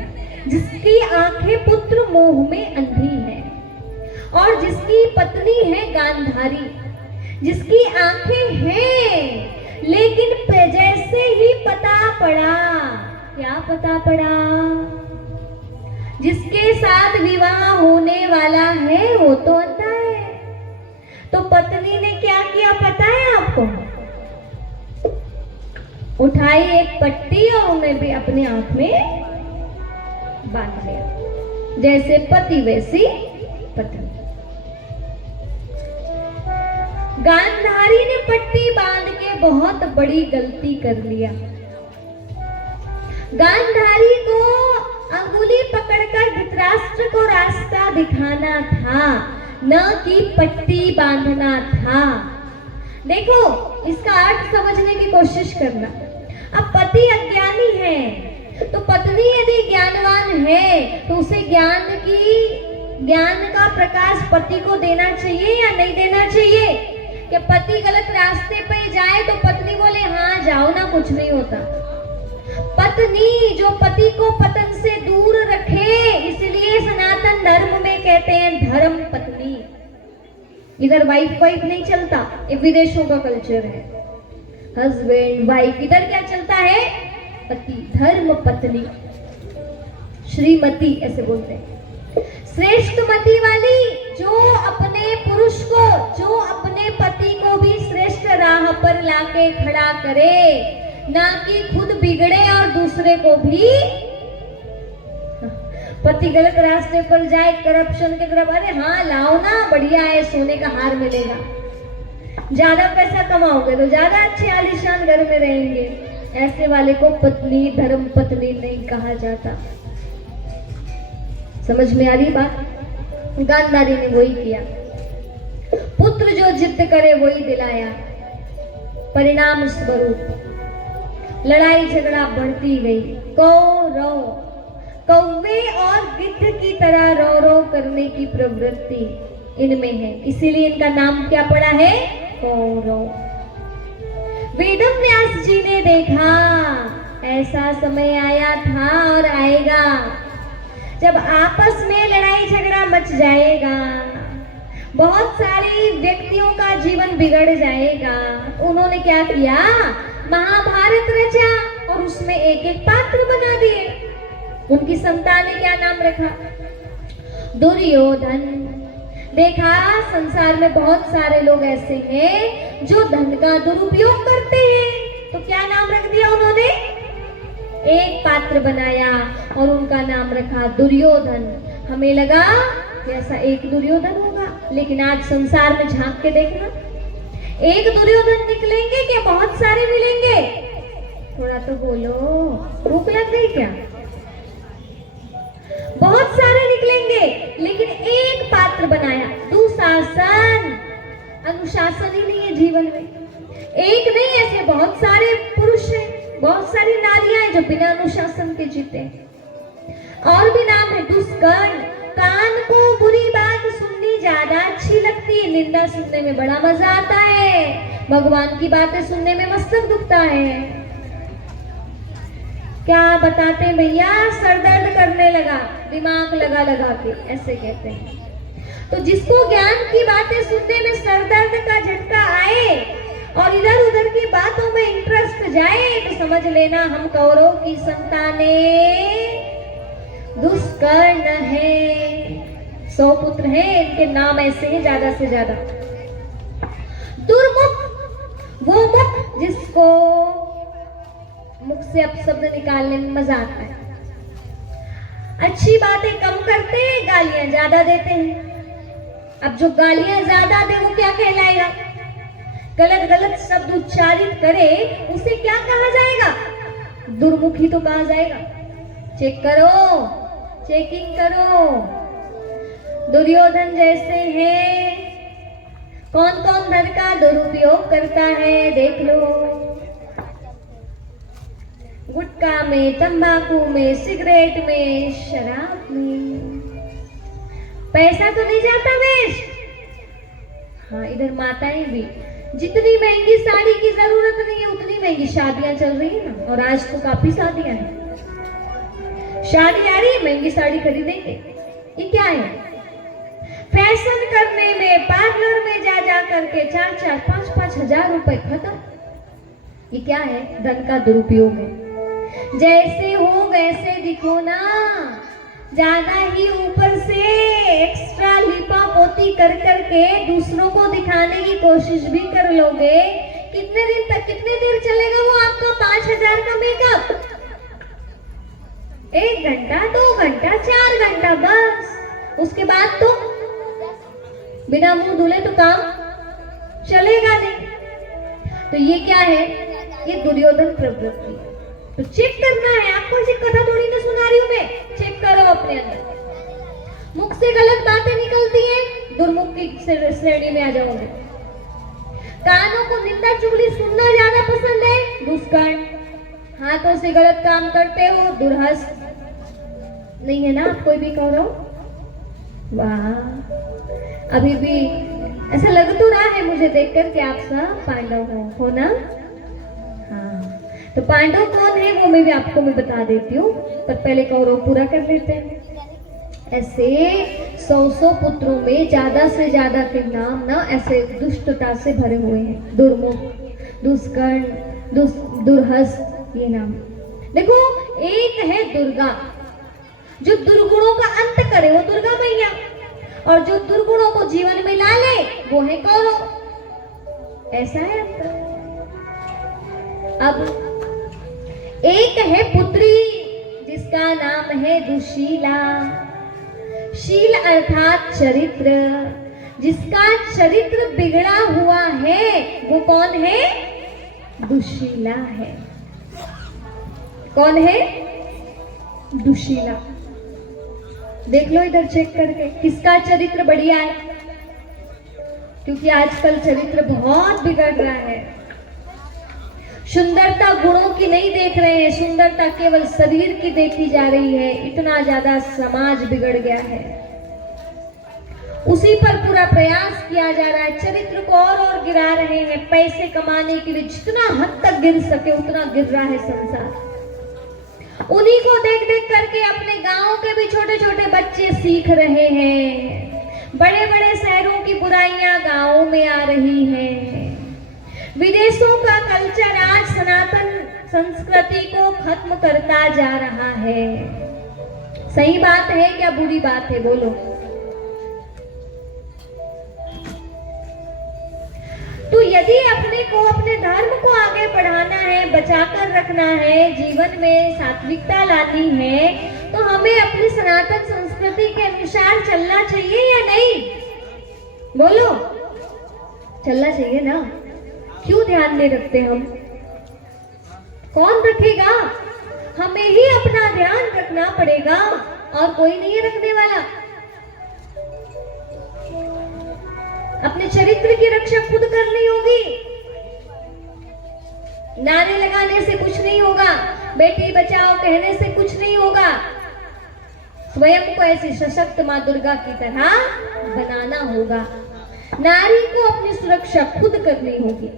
जिसकी आंखें पुत्र मोह में अंधी हैं, और जिसकी पत्नी है गांधारी, जिसकी आंखें हैं लेकिन जैसे जैसे ही पता पड़ा, क्या पता पड़ा, जिसके साथ विवाह होने वाला है वो तो अंधा है। तो पत्नी ने क्या किया पता है आपको? उठाई एक पट्टी और उन्हें भी अपने आंख में बांध लिया। जैसे पति वैसी पत्नी। गांधारी ने पट्टी बांध के बहुत बड़ी गलती कर लिया। गांधारी को अंगुली पकड़कर धृतराष्ट्र को रास्ता दिखाना था, न कि पट्टी बांधना था। देखो, इसका अर्थ समझने की कोशिश करना। अब पति अज्ञानी है तो पत्नी यदि ज्ञानवान है तो उसे ज्ञान का प्रकाश पति को देना चाहिए या नहीं देना चाहिए? कि पति गलत रास्ते पे जाए तो पत्नी बोले हाँ जाओ ना, कुछ नहीं होता। पत्नी जो पति को पतन से दूर रखे, इसलिए सनातन धर्म में कहते हैं धर्म पत्नी। इधर वाइफ नहीं चलता, ये विदेशों का कल्चर है। हस्बैंड वाइफ, इधर क्या चलता है? पति, धर्म पत्नी, श्रीमती ऐसे बोलते हैं। श्रेष्ठ मति वाली जो अपने पुरुष को, जो अपने पति को भी श्रेष्ठ राह पर लाके खड़ा करे, ना कि खुद बिगड़े और दूसरे को भी। पति गलत रास्ते पर जाए, करप्शन के तरफ, अरे हाँ लाओ ना, बढ़िया है, सोने का हार मिलेगा, ज्यादा पैसा कमाओगे तो ज्यादा अच्छे आलीशान घर में रहेंगे। ऐसे वाले को पत्नी, धर्म पत्नी नहीं कहा जाता। समझ में आ रही बात? गांधारी ने वही किया। पुत्र जो जिद करे वही दिलाया। परिणाम स्वरूप लड़ाई झगड़ा बढ़ती गई। कौवे और गिद्ध की तरह रो रो करने की प्रवृत्ति इनमें है, इसीलिए इनका नाम क्या पड़ा है? कौरव। वेदम व्यास जी ने देखा ऐसा समय आया था और आएगा जब आपस में लड़ाई झगड़ा मच जाएगा, बहुत सारे व्यक्तियों का जीवन बिगड़ जाएगा। उन्होंने क्या किया? महाभारत रचा और उसमें एक एक पात्र बना दिए। उनकी संतान ने क्या नाम रखा? दुर्योधन। देखा संसार में बहुत सारे लोग ऐसे हैं जो धन का दुरुपयोग करते हैं, तो क्या नाम रख दिया उन्होंने? एक पात्र बनाया और उनका नाम रखा दुर्योधन। हमें लगा ऐसा एक दुर्योधन होगा, लेकिन आज संसार में झांक के देखना, एक दुर्योधन निकलेंगे क्या बहुत सारे मिलेंगे? थोड़ा तो बोलो, भूख लग गई क्या? बहुत सारे निकलेंगे, लेकिन एक पात्र बनाया, दुशासन। अनुशासन ही नहीं है जीवन में। एक नहीं, ऐसे बहुत सारे पुरुष हैं, बहुत सारी नारियां हैं जो बिना अनुशासन के जीते हैं। और भी नाम है दुष्कर्ण। कान को बुरी बात सुननी ज्यादा अच्छी लगती है, निंदा सुनने में बड़ा मजा आता है, भगवान की बातें सुनने में मस्तक दुखता है। क्या बताते हैं भैया, सर दर्द करने लगा, दिमाग लगा के, ऐसे कहते हैं। तो जिसको ज्ञान की बातें सुनने में सर दर्द का झटका आए और इधर उधर की बातों में इंटरेस्ट जाए, तो समझ लेना हम कौरव की संतानें दुष्कर्ण है। 100 पुत्र हैं, इनके नाम ऐसे हैं ज्यादा से ज्यादा। दुर्मुख, वो मुख जिसको मुख से अपशब्द निकालने में मजा आता है। अच्छी बातें कम करते हैं, गालियां ज्यादा देते हैं। अब जो गालियां ज्यादा दे वो क्या कहलाएगा? गलत गलत शब्द उच्चारित करे उसे क्या कहा जाएगा? दुर्मुखी तो कहा जाएगा। चेक करो, चेकिंग करो। दुर्योधन जैसे हैं, कौन कौन धन का दुरुपयोग करता है देख लो। गुटखा में, तंबाकू में, सिगरेट में, शराब में। पैसा तो नहीं जाता वेस्ट। हाँ, इधर माताएं भी, जितनी महंगी साड़ी की जरूरत नहीं है उतनी महंगी शादियां चल रही है ना, और आज तो काफी शादियां हैं। शादी आ रही है, महंगी साड़ी खरीदेंगे। ये क्या है? फैशन करने में, पार्लर में जा करके 4-4, 5-5 हजार रुपए खत्म। ये क्या है? धन का दुरुपयोग है। जैसे हो वैसे दिखो ना, ज्यादा ही ऊपर से एक्स्ट्रा लिपा पोती कर करके दूसरों को दिखाने की कोशिश भी कर लोगे, कितने दिन तक, कितने देर चलेगा वो आपका 5,000 का मेकअप? 1 घंटा, 2 घंटा, 4 घंटा बस। उसके बाद तो बिना मुंह धुले तो काम चलेगा नहीं। तो ये क्या है? ये दुर्योधन प्रवृत्ति। तो चेक करना है आपको, ऐसी कथा थोड़ी ना सुना रही हूं मैं, चेक करो अपने अंदर। मुख से गलत बातें निकलती हैं, दुर्मुख की श्रेणी में आ जाओगे। कानों को निंदा चुगली सुनना ज्यादा पसंद है, दुष्कर्म। हाथों से गलत काम करते हो, दुरहस्त। नहीं है ना आप कोई भी करो? वाह, अभी भी ऐसा लग तो रहा है मुझे देखकर कि आप सब पांडव हो ना? हाँ, तो पांडव कौन है वो मैं भी आपको बता देती हूँ, पर पहले कौरव पूरा कर लेते हैं। ऐसे 100 पुत्रों में ज्यादा से ज्यादा के नाम ना ऐसे दुष्टता से भरे हुए हैं। दुर्मुख, दुष्कर्ण, दुरहस्त, ये नाम। देखो, एक है दुर्गा, जो दुर्गुणों का अंत करे, वो दुर्गा मैया। और जो दुर्गुणों को जीवन में ला ले, वो है कौरव। ऐसा है। अब एक है पुत्री, जिसका नाम है दुशीला। शील अर्थात चरित्र, जिसका चरित्र बिगड़ा हुआ है, वो कौन है? दुशीला है। कौन है? दुशीला। देख लो इधर चेक करके, किसका चरित्र बढ़िया है? क्योंकि आजकल चरित्र बहुत बिगड़ रहा है। सुंदरता गुणों की नहीं देख रहे हैं, सुंदरता केवल शरीर की देखी जा रही है। इतना ज्यादा समाज बिगड़ गया है, उसी पर पूरा प्रयास किया जा रहा है। चरित्र को और गिरा रहे हैं। पैसे कमाने के लिए जितना हद तक गिर सके उतना गिर रहा है संसार। उन्हीं को देख देख करके अपने गांव के भी छोटे छोटे बच्चे सीख रहे हैं। बड़े बड़े शहरों की बुराइयां गांवों में आ रही हैं। विदेशों का कल्चर आज सनातन संस्कृति को खत्म करता जा रहा है। सही बात है क्या बुरी बात है? बोलो। तो यदि अपने को, अपने धर्म को आगे बढ़ाना है, बचाकर रखना है, जीवन में सात्विकता लानी है, तो हमें अपनी सनातन संस्कृति के अनुसार चलना चाहिए या नहीं? बोलो, चलना चाहिए ना? क्यों ध्यान नहीं रखते हम? कौन रखेगा? हमें ही अपना ध्यान रखना पड़ेगा, और कोई नहीं रखने वाला। अपने चरित्र की रक्षा खुद करनी होगी। नारे लगाने से कुछ नहीं होगा, बेटी बचाओ कहने से कुछ नहीं होगा। स्वयं को ऐसी सशक्त मां दुर्गा की तरह बनाना होगा। नारी को अपनी सुरक्षा खुद करनी होगी।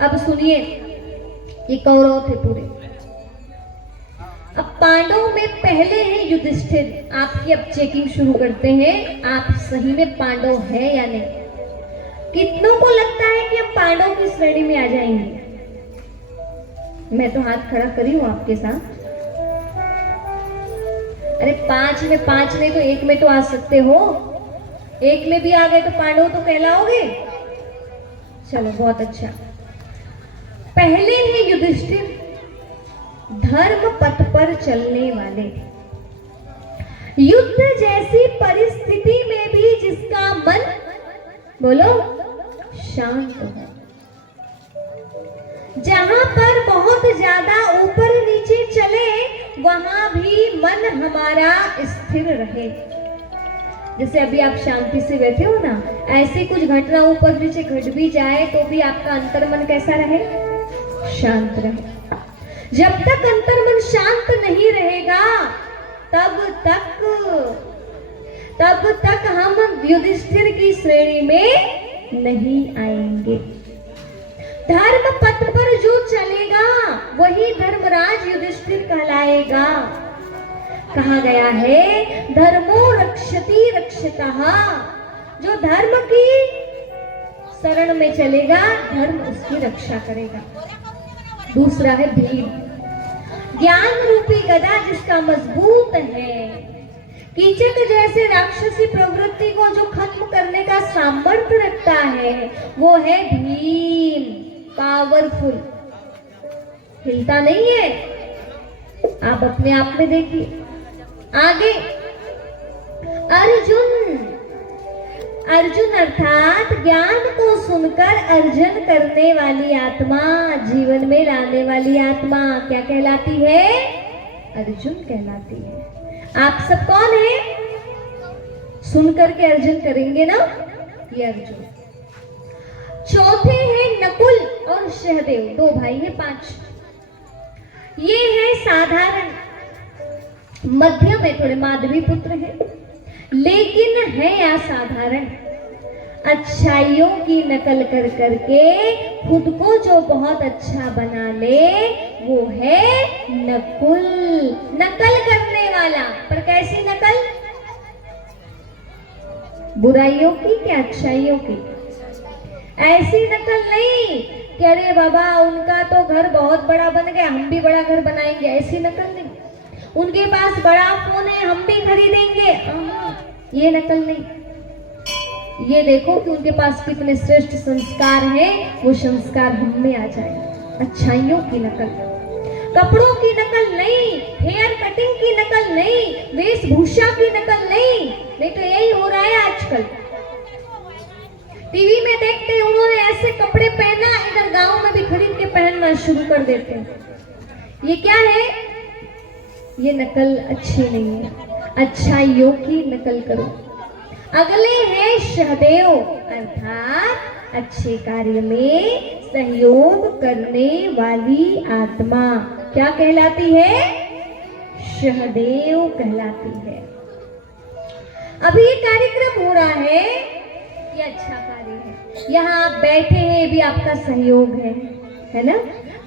अब सुनिए, ये कौरव थे पूरे। अब पांडवों में पहले हैं युधिष्ठिर। आपकी अब चेकिंग शुरू करते हैं, आप सही में पांडव है या नहीं। कितनों को लगता है कि हम पांडव की श्रेणी में आ जाएंगे? मैं तो हाथ खड़ा करी हूं आपके साथ। अरे 5 में 5 नहीं तो 1 में तो आ सकते हो। 1 में भी आ गए तो पांडव तो कहलाओगे। चलो बहुत अच्छा। पहले हैं युधिष्ठिर, धर्म पथ पर चलने वाले। युद्ध जैसी परिस्थिति में भी जिसका मन, बोलो, शांत हो। जहां पर बहुत ज्यादा ऊपर नीचे चले, वहां भी मन हमारा स्थिर रहे। जैसे अभी आप शांति से बैठे हो ना, ऐसी कुछ घटना ऊपर नीचे घट भी जाए तो भी आपका अंतर्मन कैसा रहे? शांत रहे। जब तक अंतर्मन शांत नहीं रहेगा, तब तक हम युधिष्ठिर की श्रेणी में नहीं आएंगे। धर्म पथ पर जो चलेगा वही धर्मराज युधिष्ठिर कहलाएगा। कहा गया है, धर्मो रक्षति रक्षितः। जो धर्म की शरण में चलेगा, धर्म उसकी रक्षा करेगा। दूसरा है भीम, ज्ञान रूपी गदा जिसका मजबूत है, कीचक जैसे राक्षसी प्रवृत्ति को जो खत्म करने का सामर्थ्य रखता है, वो है भीम। पावरफुल, हिलता नहीं है। आप अपने आप में देखिए। आगे अर्जुन, अर्जुन अर्थात ज्ञान को सुनकर अर्जन करने वाली आत्मा, जीवन में लाने वाली आत्मा क्या कहलाती है? अर्जुन कहलाती है। आप सब कौन है? सुन करके अर्जन करेंगे ना, ये अर्जुन। चौथे हैं नकुल और सहदेव, दो भाई है, 5। ये है साधारण, मध्यम है, थोड़े माधवी पुत्र है, लेकिन है असाधारण। अच्छाइयों की नकल कर करके खुद को जो बहुत अच्छा बना ले, वो है नकुल, नकल करने वाला। पर कैसी नकल? बुराइयों की क्या अच्छाइयों की? ऐसी नकल नहीं कि अरे बाबा उनका तो घर बहुत बड़ा बन गया, हम भी बड़ा घर बनाएंगे, ऐसी नकल नहीं। उनके पास बड़ा फोन है, हम भी खरीदेंगे, ये नकल नहीं। ये देखो कि उनके पास कितने श्रेष्ठ संस्कार हैं, वो संस्कार हम में आ जाए। अच्छाइयों की नकल, कपड़ों की नकल नहीं, हेयर कटिंग की नकल नहीं, वेशभूषा की नकल नहीं तो यही हो रहा है आजकल। टीवी में देखते हैं उन्होंने ऐसे कपड़े पहना, इधर गांव में भी खरीद के पहनना शुरू कर देते हैं। ये क्या है? ये नकल अच्छी नहीं है। अच्छाइयों की नकल करो। अगले हैं सहदेव, अर्थात अच्छे कार्य में सहयोग करने वाली आत्मा। क्या कहलाती है? सहदेव कहलाती है। अभी ये कार्यक्रम हो रहा है, ये अच्छा कार्य है। यहाँ आप बैठे हैं, भी आपका सहयोग है ना?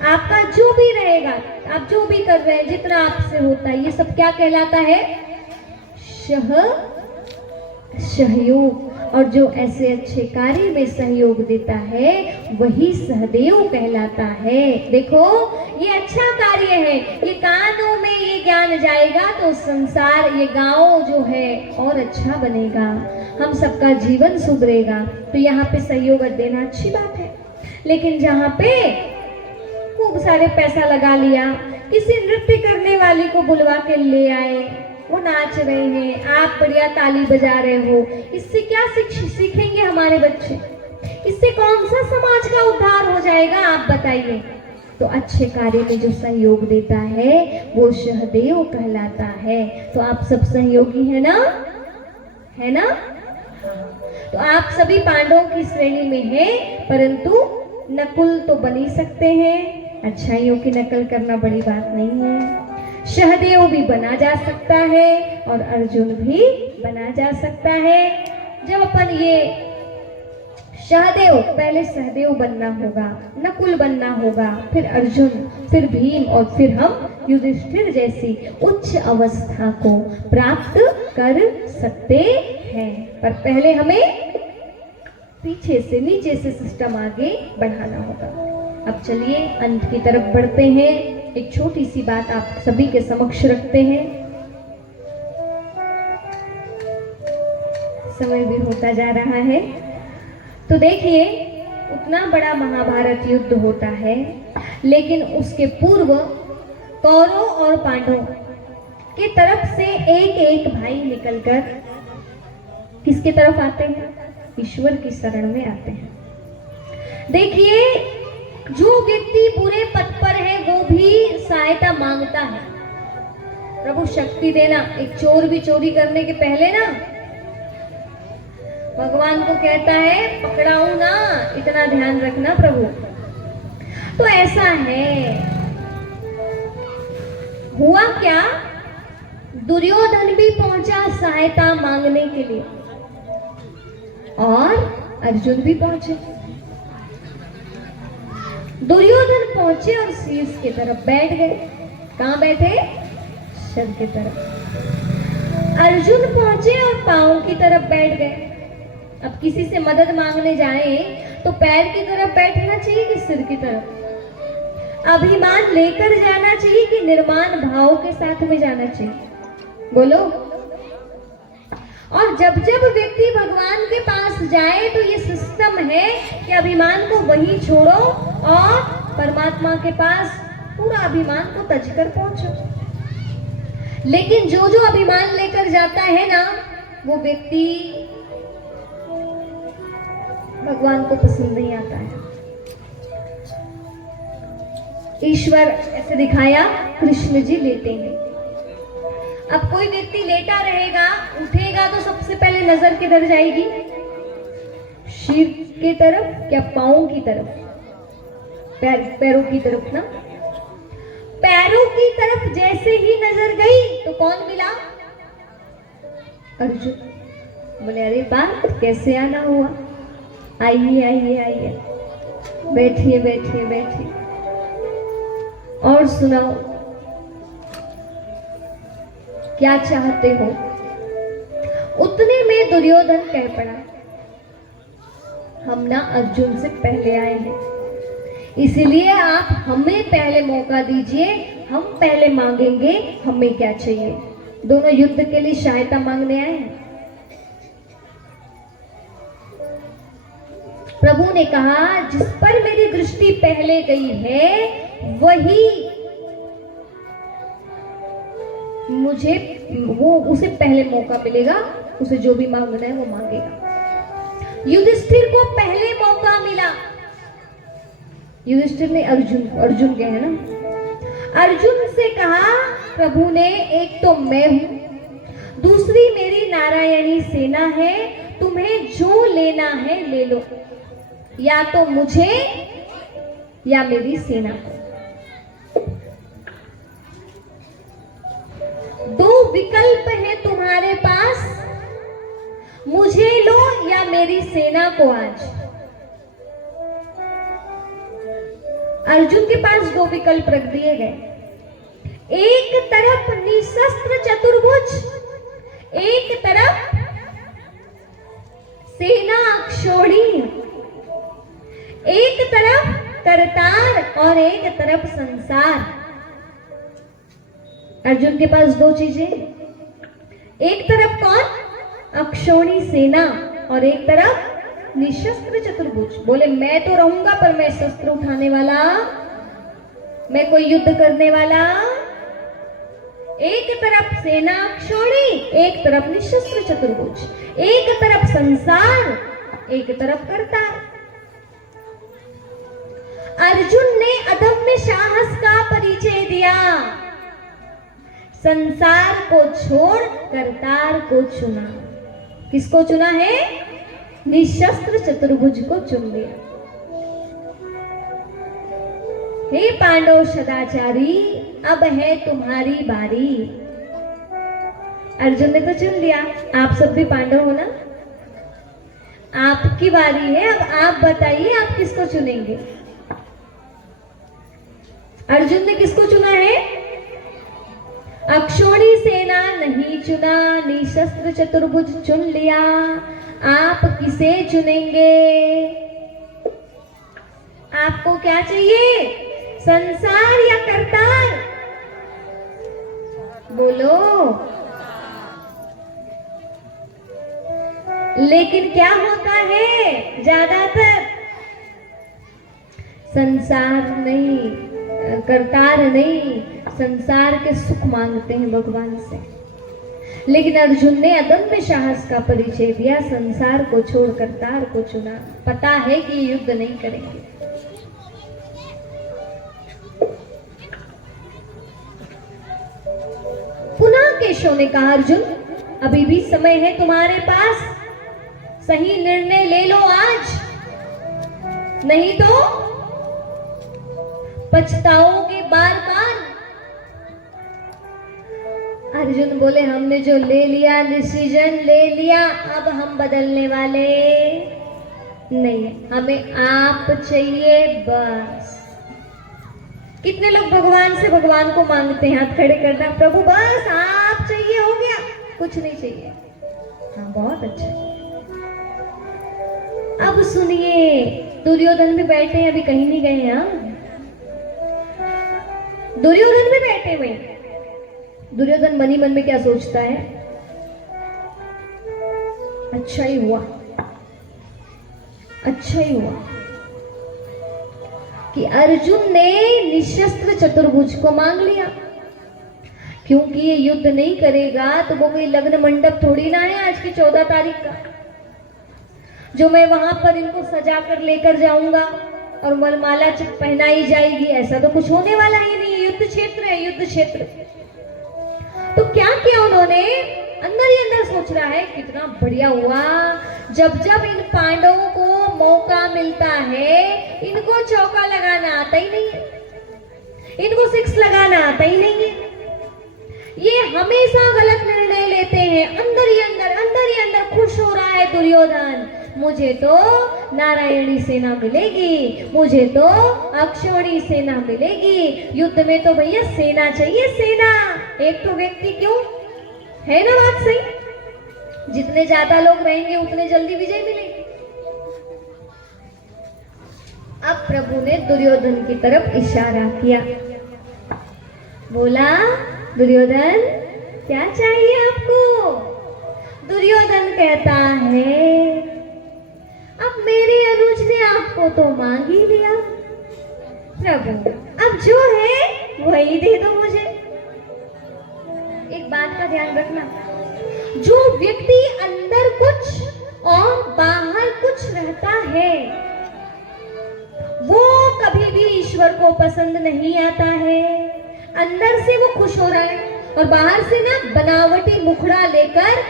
आपका जो भी रहेगा, आप जो भी कर रहे हैं, जितना आपसे होता है, ये सब क्या कहलाता है? सहयोग। और जो ऐसे अच्छे कार्य में सहयोग देता है, वही सहदेव कहलाता है। देखो, ये अच्छा कार्य है, ये कानों में ये ज्ञान जाएगा तो संसार, ये गांव जो है और अच्छा बनेगा, हम सबका जीवन सुधरेगा। तो यहाँ पे सहयोग देना अच्छी बात है। लेकिन जहाँ पे खूब सारे पैसा लगा लिया, किसी नृत्य करने वाली को बुलवा के ले आए, वो नाच रहे हैं, आप बढ़िया ताली बजा रहे हो, इससे क्या सीखेंगे हमारे बच्चे? इससे कौन सा समाज का उद्धार हो जाएगा, आप बताइए। तो अच्छे कार्य में जो सहयोग देता है, वो सहदेव कहलाता है। तो आप सब सहयोगी है ना? है ना? तो आप सभी पांडवों की श्रेणी में हैं, परंतु नकुल तो बन ही सकते हैं। अच्छाइयों की नकल करना बड़ी बात नहीं है। सहदेव भी बना जा सकता है और अर्जुन भी बना जा सकता है। जब अपन ये सहदेव, पहले सहदेव बनना होगा, नकुल बनना होगा, फिर अर्जुन, फिर भीम और फिर हम युधिष्ठिर जैसी उच्च अवस्था को प्राप्त कर सकते हैं। पर पहले हमें पीछे से, नीचे से सिस्टम आगे बढ़ाना होगा। अब चलिए अंत की तरफ बढ़ते हैं। एक छोटी सी बात आप सभी के समक्ष रखते हैं। समय भी होता जा रहा है। तो देखिए, उतना बड़ा महाभारत युद्ध होता है, लेकिन उसके पूर्व कौरव और पांडव की तरफ से एक एक भाई निकलकर किसकी तरफ आते हैं? ईश्वर की शरण में आते हैं। देखिए, जो व्यक्ति बुरे पथ पर है वो भी सहायता मांगता है, प्रभु शक्ति देना। एक चोर भी चोरी करने के पहले ना भगवान को कहता है, पकड़ाऊं ना, इतना ध्यान रखना प्रभु। तो ऐसा है। हुआ क्या? दुर्योधन भी पहुंचा सहायता मांगने के लिए और अर्जुन भी पहुंचे। दुर्योधन पहुंचे और शीर्ष की तरफ बैठ गए। कहां बैठे? सर की तरफ। अर्जुन पहुंचे और पांव की तरफ बैठ गए। अब किसी से मदद मांगने जाए तो पैर की तरफ बैठना चाहिए कि सिर की तरफ? अभिमान लेकर जाना चाहिए कि निर्माण भाव के साथ में जाना चाहिए? बोलो। और जब जब व्यक्ति भगवान के पास जाए तो ये सिस्टम है कि अभिमान को वहीं छोड़ो और परमात्मा के पास पूरा अभिमान को तज कर पहुंचो। लेकिन जो जो अभिमान लेकर जाता है ना, वो व्यक्ति भगवान को पसंद नहीं आता है। ईश्वर ऐसे दिखाया, कृष्ण जी लेटेंगे। अब कोई व्यक्ति लेटा रहेगा, उठेगा तो सबसे पहले नजर किधर जाएगी? शिव की तरफ या पांव की तरफ? पैरों की तरफ ना। पैरों की तरफ जैसे ही नजर गई तो कौन मिला? अर्जुन। बोले अरे बात कैसे आना हुआ, आइए आइए आइए, बैठिए बैठिए बैठिए, और सुनाओ क्या चाहते हो? उतने में दुर्योधन कह पड़ा, हम ना अर्जुन से पहले आए हैं, इसीलिए आप हमें पहले मौका दीजिए, हम पहले मांगेंगे हमें क्या चाहिए। दोनों युद्ध के लिए सहायता मांगने आए हैं। प्रभु ने कहा जिस पर मेरी दृष्टि पहले गई है वही मुझे, वो उसे पहले मौका मिलेगा, उसे जो भी मांगना है वो मांगेगा। युधिष्ठिर को पहले मौका मिला। युधिष्ठिर ने अर्जुन के है ना, अर्जुन से कहा प्रभु ने, एक तो मैं हूं, दूसरी मेरी नारायणी सेना है, तुम्हें जो लेना है ले लो, या तो मुझे या मेरी सेना को। दो विकल्प है तुम्हारे पास, मुझे लो या मेरी सेना को। आज अर्जुन के पास दो विकल्प रख दिए गए। एक तरफ निशस्त्र चतुर्भुज, एक तरफ सेना अक्षौणी, एक तरफ करतार और एक तरफ संसार। अर्जुन के पास दो चीजें, एक तरफ कौन? अक्षौणी सेना, और एक तरफ निशस्त्र चतुर्भुज। बोले मैं तो रहूंगा पर मैं शस्त्र उठाने वाला, मैं कोई युद्ध करने वाला। एक तरफ सेना अक्षौणी, एक तरफ निशस्त्र चतुर्भुज, एक तरफ संसार, एक तरफ करतार। अर्जुन ने अदम्य साहस का परिचय दिया, संसार को छोड़ करतार को चुना। किसको चुना है? निशस्त्र चतुर्भुज को चुन लिया। हे पांडव सदाचारी, अब है तुम्हारी बारी। अर्जुन ने तो चुन लिया, आप सब भी पांडव हो ना, आपकी बारी है। अब आप बताइए आप किसको चुनेंगे? अर्जुन ने किसको चुना है? अक्षौणी सेना नहीं चुना, निशस्त्र चतुर्भुज चुन लिया। आप किसे चुनेंगे? आपको क्या चाहिए, संसार या करतार? बोलो। लेकिन क्या होता है ज्यादातर? संसार नहीं, करतार नहीं, संसार के सुख मांगते हैं भगवान से। लेकिन अर्जुन ने अदम्य साहस का परिचय दिया, संसार को छोड़ करतार को चुना। पता है कि युद्ध नहीं करेंगे। पुनः केशव ने कहा, अर्जुन अभी भी समय है तुम्हारे पास, सही निर्णय ले लो आज, नहीं तो पछताओगे बार बार। अर्जुन बोले हमने जो ले लिया, डिसीजन ले लिया, अब हम बदलने वाले नहीं है, हमें आप चाहिए बस। कितने लोग भगवान से भगवान को मांगते हैं? हाथ खड़े करना, प्रभु बस आप चाहिए, हो गया, कुछ नहीं चाहिए। हाँ बहुत अच्छा। अब सुनिए, दुर्योधन भी बैठे हैं, अभी कहीं नहीं गए हैं। दुर्योधन भी बैठे हुए। दुर्योधन मन ही मन में क्या सोचता है, अच्छा ही हुआ, अच्छा ही हुआ कि अर्जुन ने निशस्त्र चतुर्भुज को मांग लिया, क्योंकि ये युद्ध नहीं करेगा तो वो कोई लग्न मंडप थोड़ी ना है आज की 14 तारीख का, जो मैं वहां पर इनको सजा कर लेकर जाऊंगा और वरमाला पहनाई जाएगी, ऐसा तो कुछ होने वाला ही नहीं। युद्ध क्षेत्र है, युद्ध क्षेत्र। तो क्या किया उन्होंने, अंदर ही अंदर सोच रहा है कितना बढ़िया हुआ, जब जब इन पांडवों को मौका मिलता है, इनको चौका लगाना आता ही नहीं है, इनको सिक्स लगाना आता ही नहीं है, ये हमेशा गलत निर्णय लेते हैं। अंदर ही अंदर खुश हो रहा है दुर्योधन, मुझे तो नारायणी सेना मिलेगी, मुझे तो अक्षौणी सेना मिलेगी, युद्ध में तो भैया सेना चाहिए, सेना। एक तो व्यक्ति क्यों, है ना बात सही, जितने ज्यादा लोग रहेंगे उतने जल्दी विजय मिलेगी। अब प्रभु ने दुर्योधन की तरफ इशारा किया, बोला दुर्योधन क्या चाहिए आपको। दुर्योधन कहता है अब मेरे अनुज ने आपको तो मांग ही लिया प्रभु, अब जो है वही दे दो मुझे। एक बात का ध्यान रखना, जो व्यक्ति अंदर कुछ और बाहर कुछ रहता है वो कभी भी ईश्वर को पसंद नहीं आता है। अंदर से वो खुश हो रहा है और बाहर से ना बनावटी मुखड़ा लेकर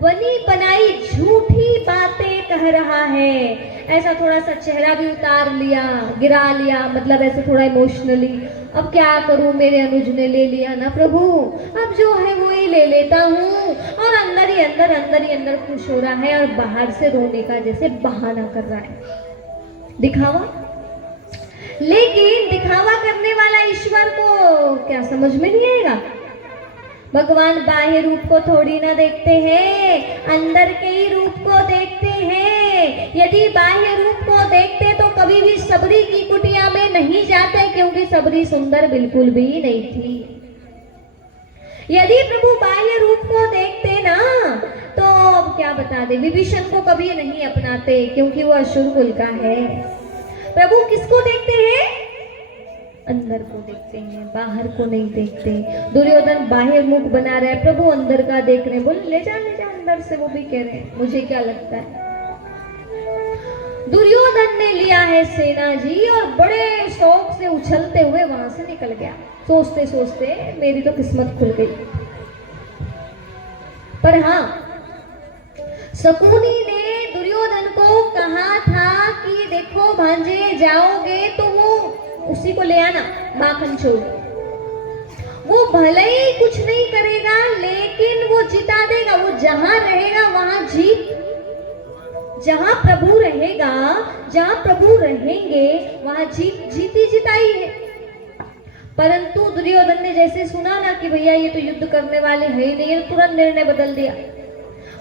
बनी बनाई झूठी बातें कह रहा है। ऐसा थोड़ा सा चेहरा भी उतार लिया, गिरा लिया, मतलब ऐसे थोड़ा इमोशनली, अब क्या करूं मेरे अनुज ने ले लिया ना प्रभु, अब जो है वो ही ले लेता हूँ, और अंदर ही अंदर खुश हो रहा है और बाहर से रोने का जैसे बहाना कर रहा है, दिखावा। लेकिन दिखावा करने वाला ईश्वर को क्या समझ में नहीं आएगा। भगवान बाह्य रूप को थोड़ी ना देखते हैं, अंदर के ही रूप को देखते हैं। यदि बाह्य रूप को देखते तो कभी भी सबरी की कुटिया में नहीं जाते, क्योंकि सबरी सुंदर बिल्कुल भी नहीं थी। यदि प्रभु बाह्य रूप को देखते ना तो क्या बता दे, विभीषण को कभी नहीं अपनाते, क्योंकि वो असुर कुल का है। प्रभु किसको देखते हैं, अंदर को देखते हैं, बाहर को नहीं देखते। दुर्योधन बाहर मुख बना रहा है, प्रभु अंदर का देख रहे हैं, बोले ले जा अंदर से, वो भी कह रहे हैं मुझे क्या लगता है। दुर्योधन ने लिया है सेना जी और बड़े शौक से उछलते हुए वहां से निकल गया, सोचते सोचते मेरी तो किस्मत खुल गई। पर हाँ, शकुनी ने दुर्योधन को कहा था कि देखो भांजे जाओगे तो वो उसी को ले आना, माखन छोड़। वो भले ही कुछ नहीं करेगा लेकिन वो जिता देगा, वो जहां रहेगा वहां जीत, जहां प्रभु रहेगा, जहां प्रभु रहेंगे वहां जीती जिताई है। परंतु दुर्योधन ने जैसे सुना ना कि भैया ये तो युद्ध करने वाले है ही नहीं, तुरंत निर्णय बदल दिया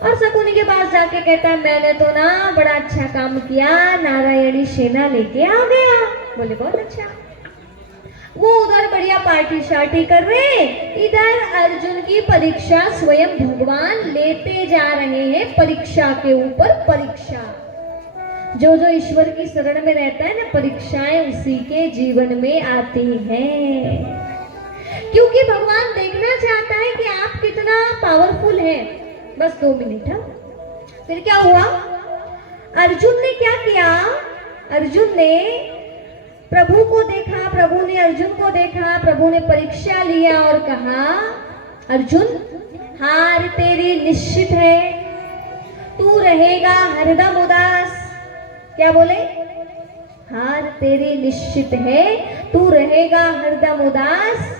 और शकुनी के पास जाके कहता है मैंने तो ना बड़ा अच्छा काम किया, नारायणी सेना लेके आ गया। बोले बहुत अच्छा। वो उधर बढ़िया पार्टी शार्टी कर रहे, इधर अर्जुन की परीक्षा स्वयं भगवान लेते जा रहे हैं, परीक्षा के ऊपर परीक्षा। जो जो ईश्वर की शरण में रहता है ना, परीक्षाएं उसी के जीवन में आती हैं, क्योंकि भगवान देखना चाहता है कि आप कितना पावरफुल हैं। बस 2 मिनट। फिर क्या हुआ, अर्जुन ने क्या किया, अर्जुन ने प्रभु को देखा, प्रभु ने अर्जुन को देखा, प्रभु ने परीक्षा लिया और कहा अर्जुन हार तेरी निश्चित है, तू रहेगा हरदम उदास। क्या बोले, हार तेरी निश्चित है, तू रहेगा हरदम उदास।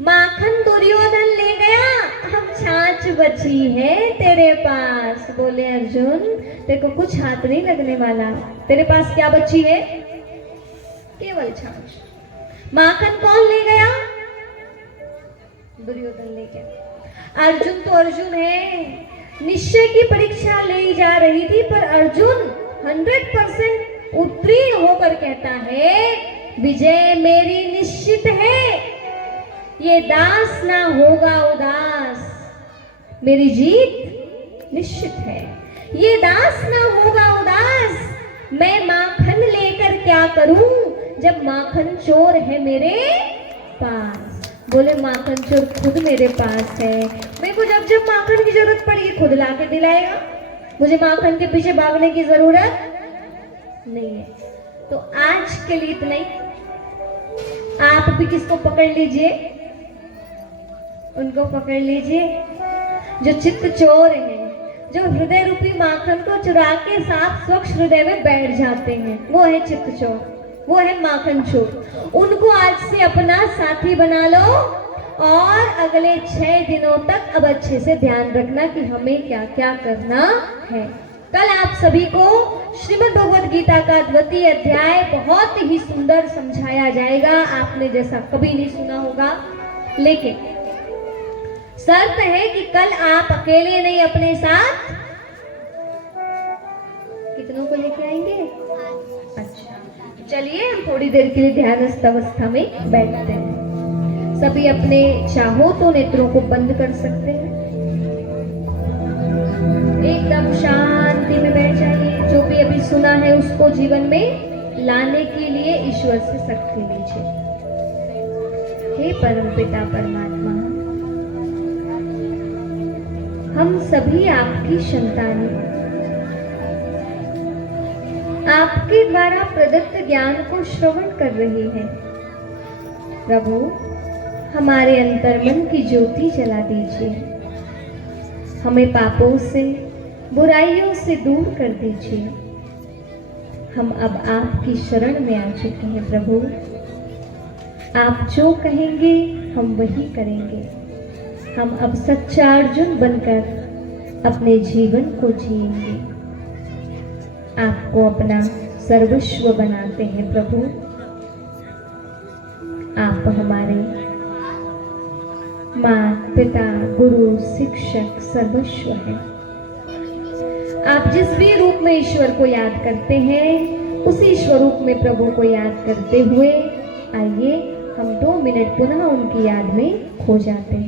माखन दुर्योधन ले गया, अब छाछ बची है तेरे पास। बोले अर्जुन तेरे को कुछ हाथ नहीं लगने वाला, तेरे पास क्या बची है, केवल छाछ। माखन कौन ले गया, दुर्योधन ले गया। अर्जुन तो अर्जुन है, निश्चय की परीक्षा ली जा रही थी, पर अर्जुन 100% उत्तीर्ण होकर कहता है, विजय मेरी निश्चित है, ये दास ना होगा उदास। मेरी जीत निश्चित है, ये दास ना होगा उदास। मैं माखन लेकर क्या करूं, जब माखन चोर है मेरे पास। बोले माखन चोर खुद मेरे पास है, मेरे को जब जब माखन की जरूरत पड़ेगी खुद ला के दिलाएगा, मुझे माखन के पीछे भागने की जरूरत नहीं है। तो आज के लिए इतना ही। आप भी किसको पकड़ लीजिए, उनको पकड़ लीजिए जो चित्त चोर है, जो हृदय रूपी माखन को चुरा के साफ स्वच्छ हृदय में बैठ जाते हैं, वो है चित्त चोर, वो है माखन चोर। उनको आज से अपना साथी बना लो और अगले 6 दिनों तक अब अच्छे से ध्यान रखना कि हमें क्या क्या करना है। कल आप सभी को श्रीमद् भगवद गीता का 2वां अध्याय बहुत ही सुंदर समझाया जाएगा, आपने जैसा कभी नहीं सुना होगा। लेकिन शर्त है कि कल आप अकेले नहीं, अपने साथ कितनों को लेके आएंगे? अच्छा, चलिए हम थोड़ी देर के लिए ध्यानस्थ अवस्था में बैठते हैं। सभी अपने चाहो तो नेत्रों को बंद कर सकते हैं, एकदम शांति में बैठ जाइए। जो भी अभी सुना है उसको जीवन में लाने के लिए ईश्वर से शक्ति लीजिए। हे परम पिता परमात्मा, हम सभी आपकी संतान हैं, आपके द्वारा प्रदत्त ज्ञान को श्रवण कर रहे हैं। प्रभु, हमारे अंतर्मन की ज्योति जला दीजिए, हमें पापों से बुराइयों से दूर कर दीजिए। हम अब आपकी शरण में आ चुके हैं प्रभु, आप जो कहेंगे हम वही करेंगे। हम अब सच्चा अर्जुन बनकर अपने जीवन को जिएंगे, आपको अपना सर्वस्व बनाते हैं प्रभु। आप हमारे माता पिता गुरु शिक्षक सर्वस्व हैं। आप जिस भी रूप में ईश्वर को याद करते हैं, उसी स्वरूप में प्रभु को याद करते हुए आइए हम 2 मिनट पुनः उनकी याद में खो जाते हैं।